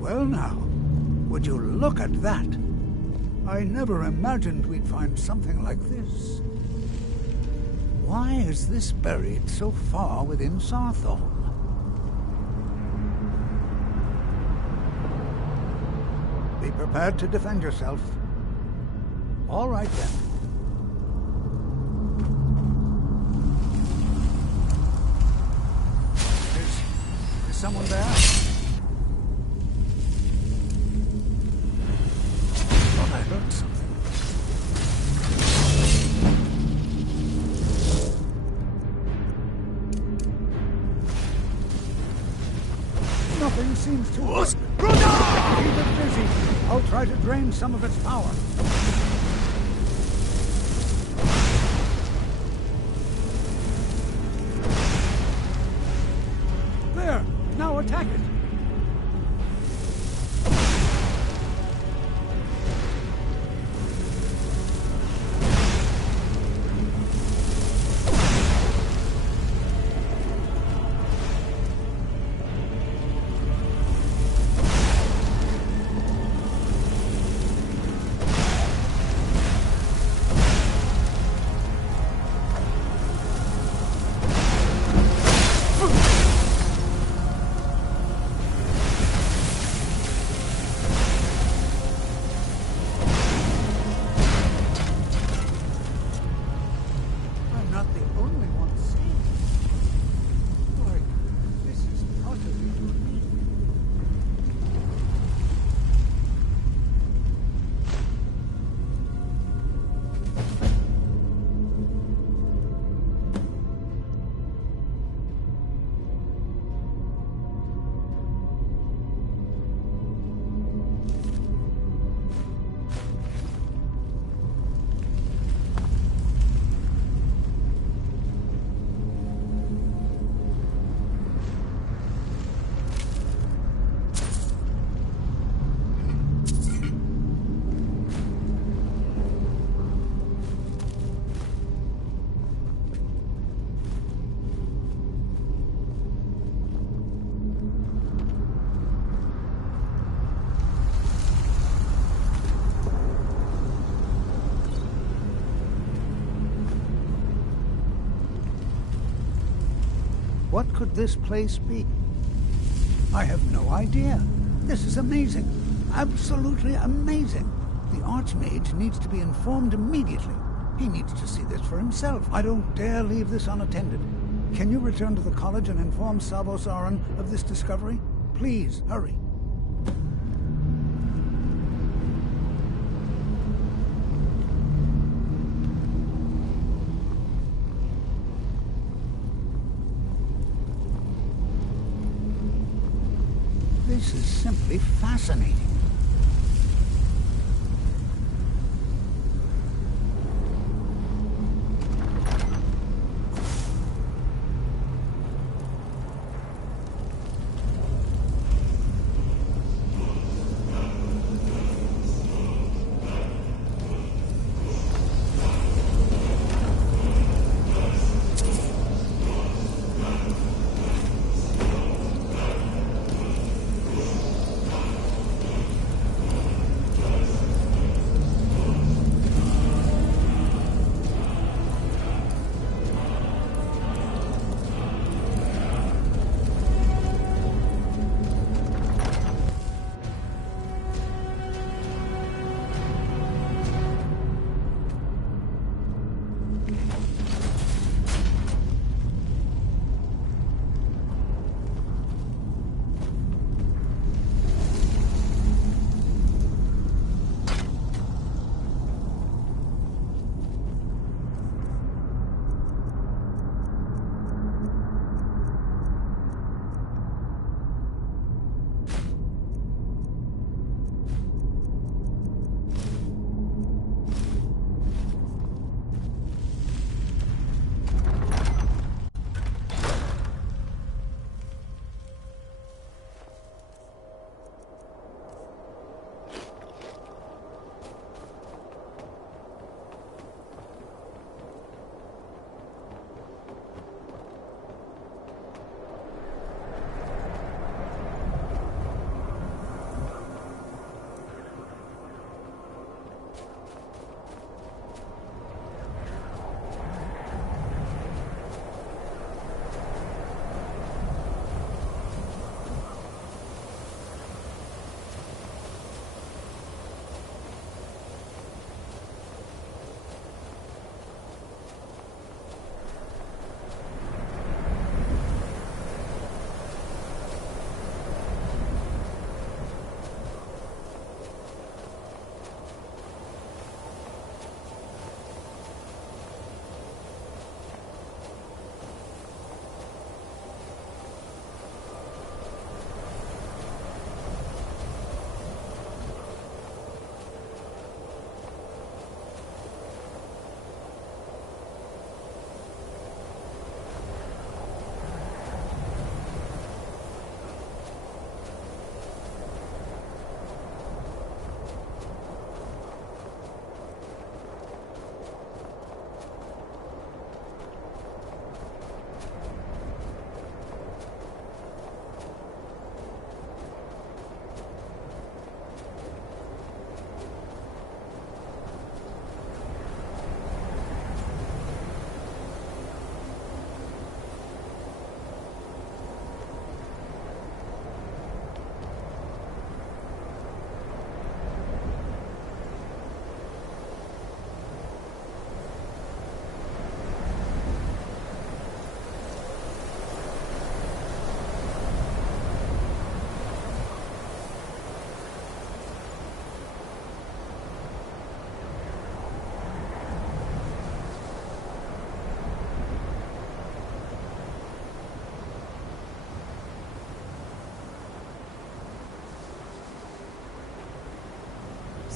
Well now, would you look at that? I never imagined we'd find something like this. Why is this buried so far within Sarthol? Be prepared to defend yourself. All right then. Is someone there? Thought I heard something. Nothing seems to work. Keep it busy. I'll try to drain some of its power. There! Now attack it! What could this place be? I have no idea. This is amazing. Absolutely amazing. The Archmage needs to be informed immediately. He needs to see this for himself. I don't dare leave this unattended. Can you return to the college and inform Savos Aran of this discovery? Please, hurry. This is simply fascinating.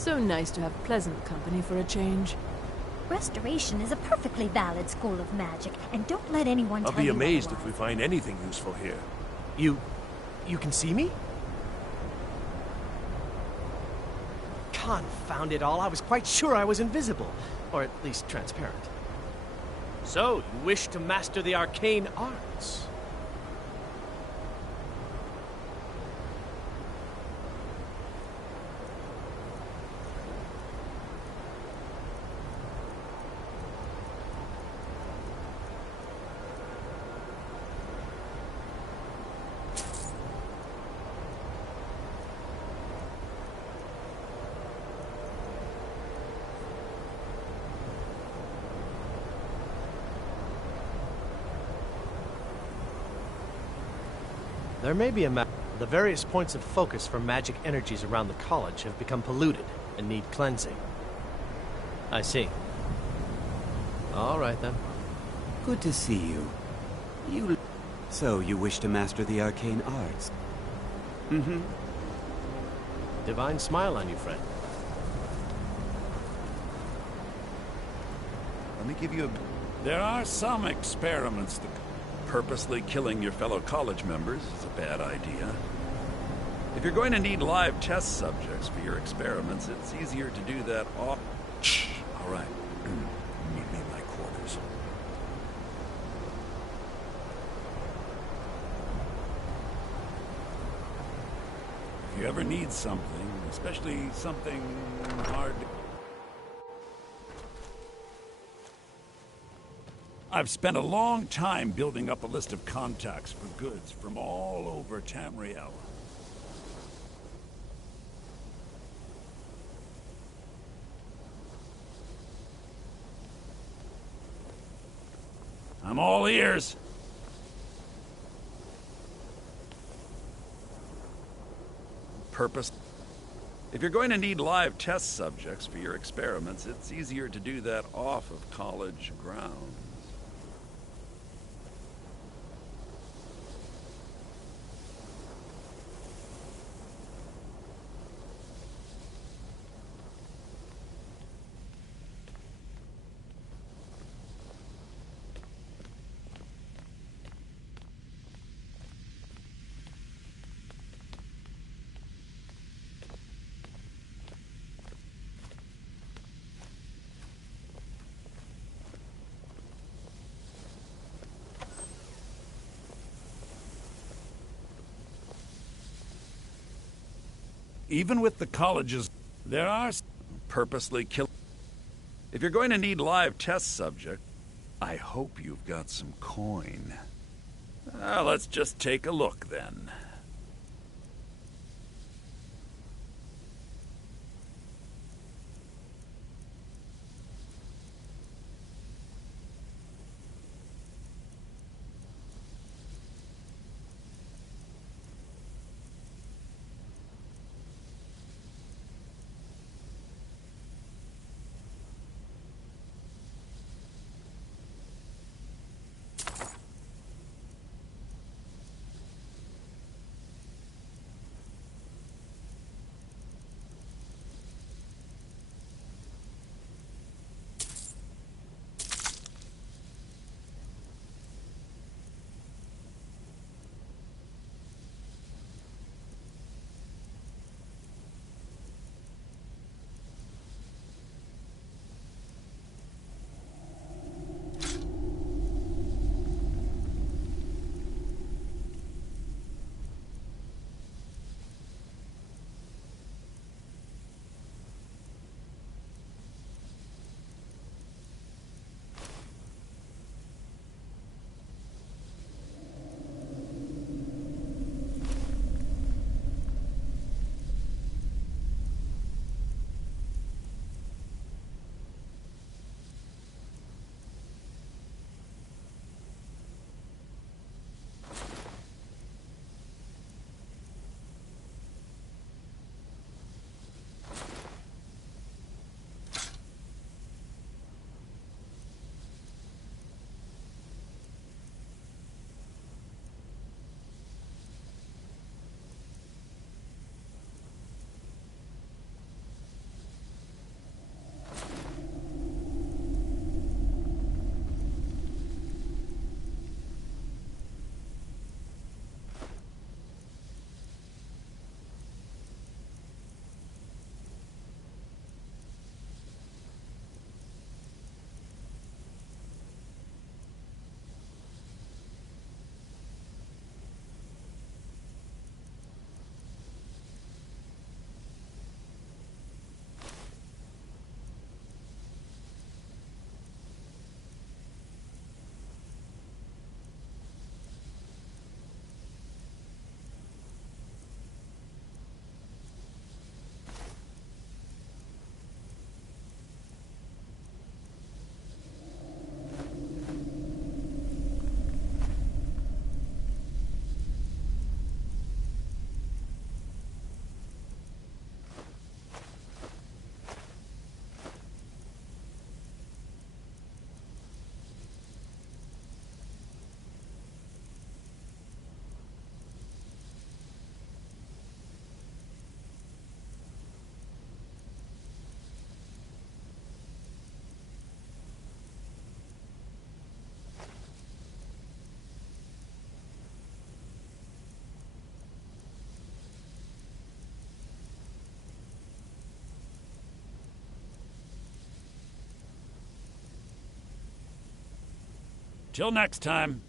So nice to have pleasant company for a change. Restoration is a perfectly valid school of magic, and don't let anyone I'll tell be you amazed otherwise. if we find anything useful here. You can see me? Confound it all, I was quite sure I was invisible. Or at least transparent. So, you wish to master the arcane arts? There may be a map. The various points of focus for magic energies around the college have become polluted and need cleansing. I see. All right, then. Good to see you. So, you wish to master the arcane arts? Mm-hmm. Divine smile on you, friend. Let me give you a... There are some experiments that... Purposely killing your fellow college members is a bad idea. If you're going to need live test subjects for your experiments, it's easier to do that off... Shh! All right. Meet me in my quarters. If you ever need something, especially something hard to... I've spent a long time building up a list of contacts for goods from all over Tamriel. I'm all ears. Purpose. If you're going to need live test subjects for your experiments, it's easier to do that off of college grounds. Even with the colleges, there are purposely kill. If you're going to need live test subject, I hope you've got some coin. Let's just take a look then. Till next time.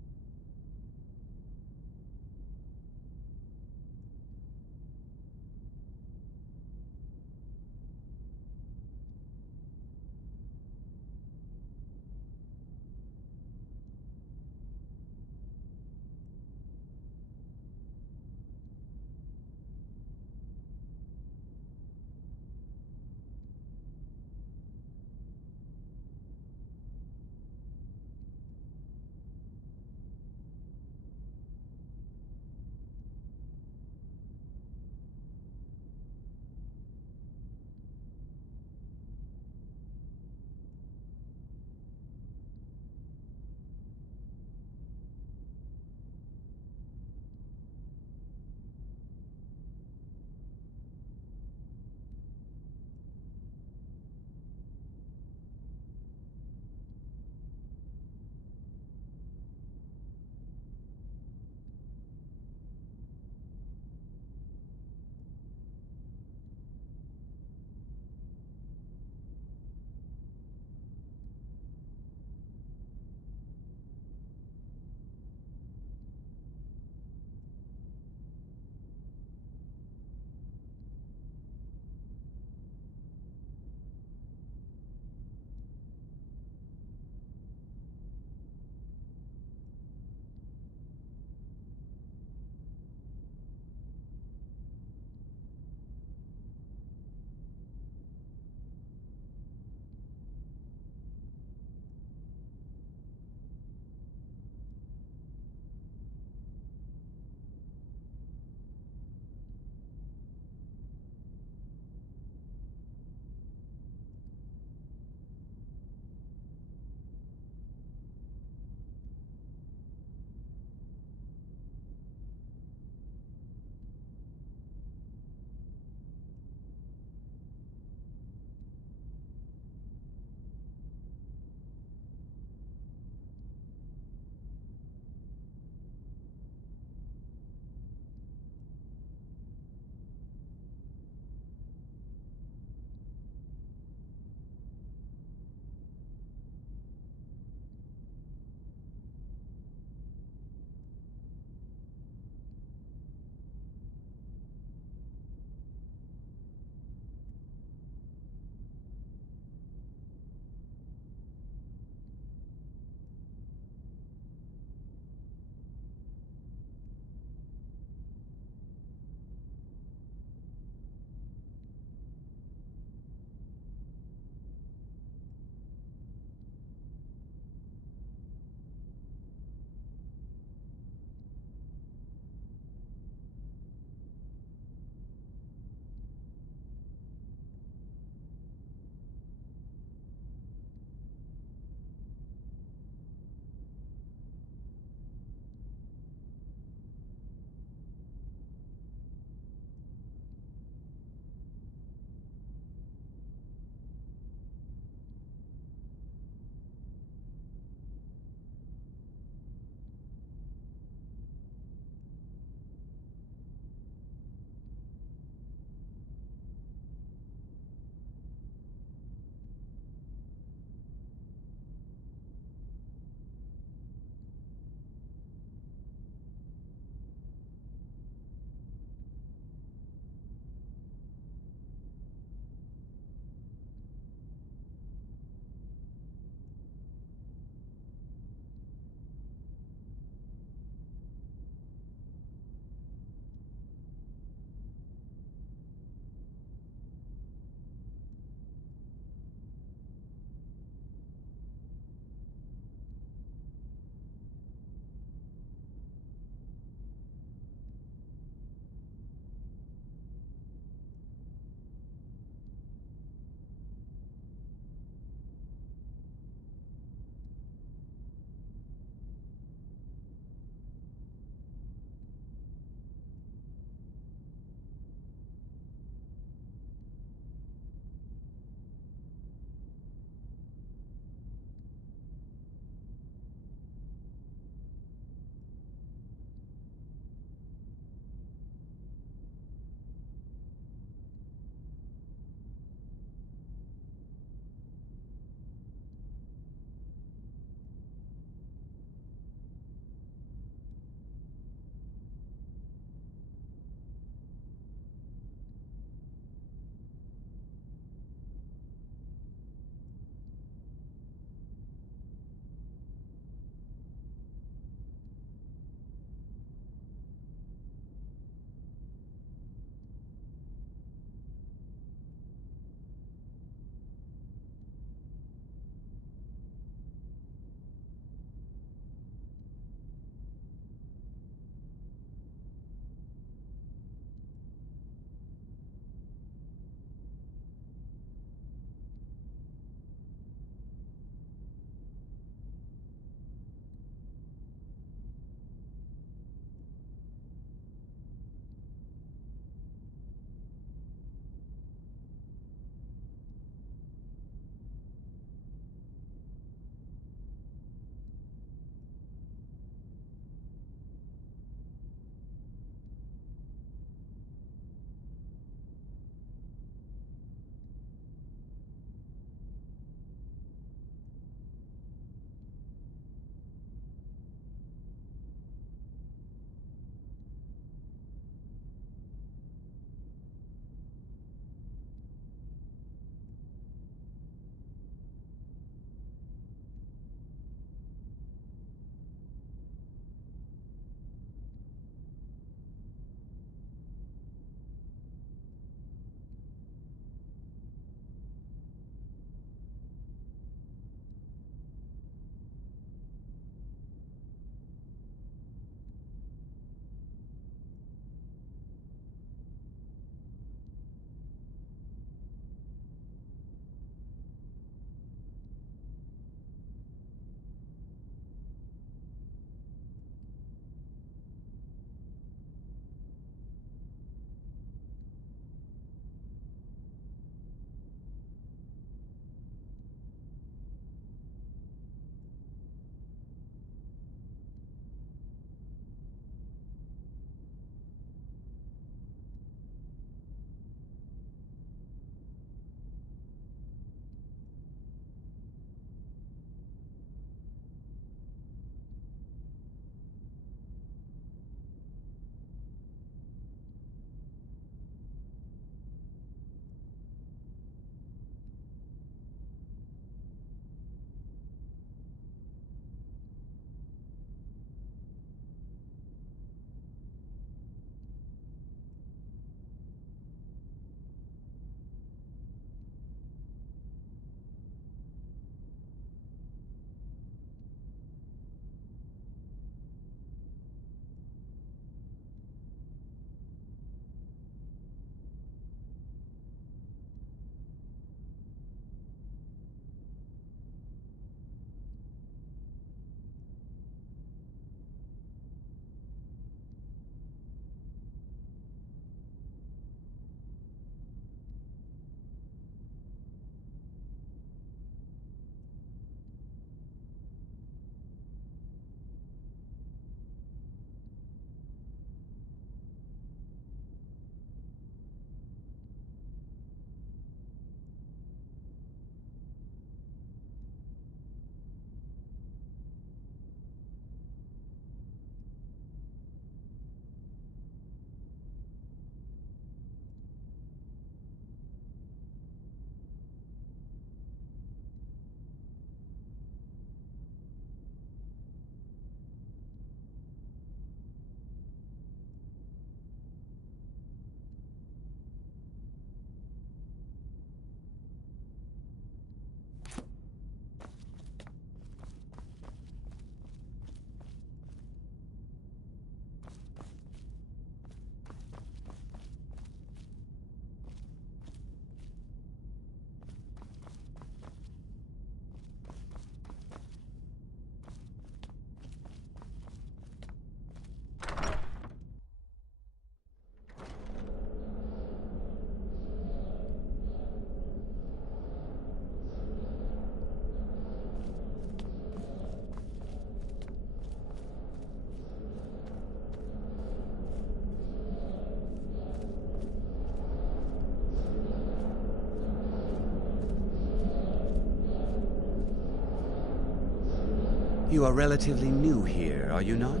You are relatively new here, are you not?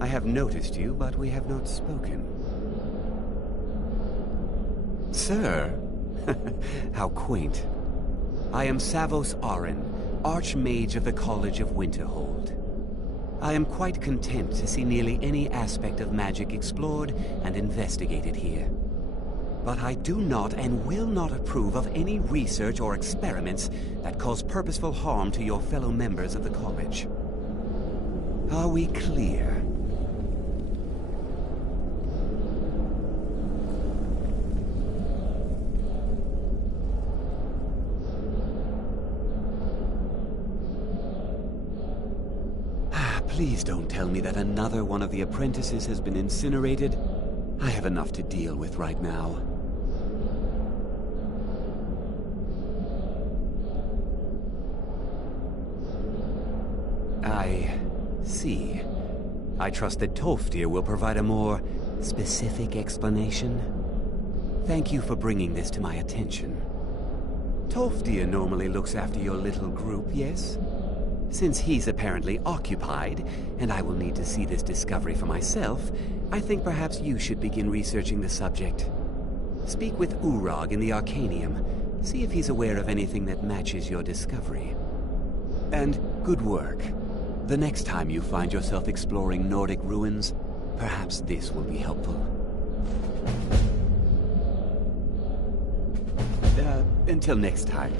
I have noticed you, but we have not spoken. Sir? How quaint. I am Savos Arin, Archmage of the College of Winterhold. I am quite content to see nearly any aspect of magic explored and investigated here. But I do not and will not approve of any research or experiments that cause purposeful harm to your fellow members of the college. Are we clear? Please don't tell me that another one of the apprentices has been incinerated. I have enough to deal with right now. I see. I trust that Tolfdir will provide a more specific explanation. Thank you for bringing this to my attention. Tolfdir normally looks after your little group, yes? Since he's apparently occupied, and I will need to see this discovery for myself, I think perhaps you should begin researching the subject. Speak with Urag in the Arcanium. See if he's aware of anything that matches your discovery. And good work. The next time you find yourself exploring Nordic ruins, perhaps this will be helpful. Until next time.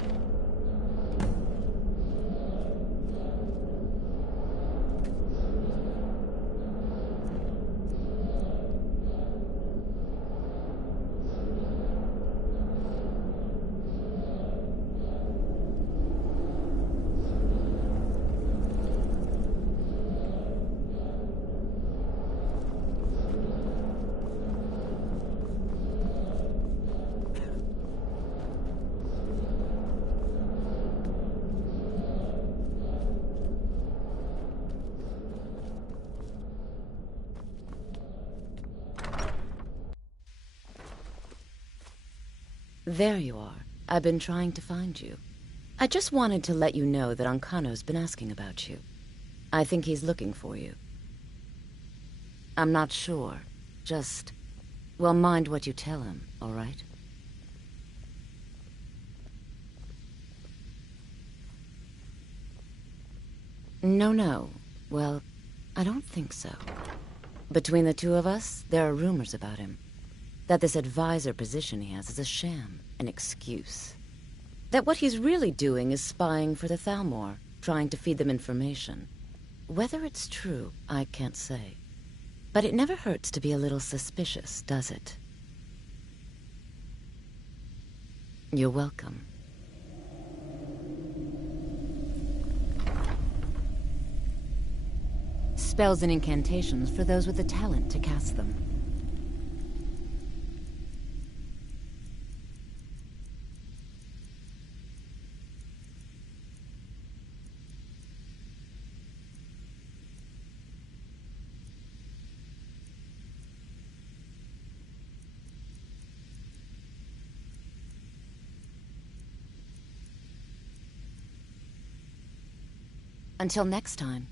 There you are. I've been trying to find you. I just wanted to let you know that Ancano's been asking about you. I think he's looking for you. I'm not sure. Just, well, mind what you tell him, all right? No. Well, I don't think so. Between the two of us, there are rumors about him. That this advisor position he has is a sham, an excuse. That what he's really doing is spying for the Thalmor, trying to feed them information. Whether it's true, I can't say. But it never hurts to be a little suspicious, does it? You're welcome. Spells and incantations for those with the talent to cast them. Until next time.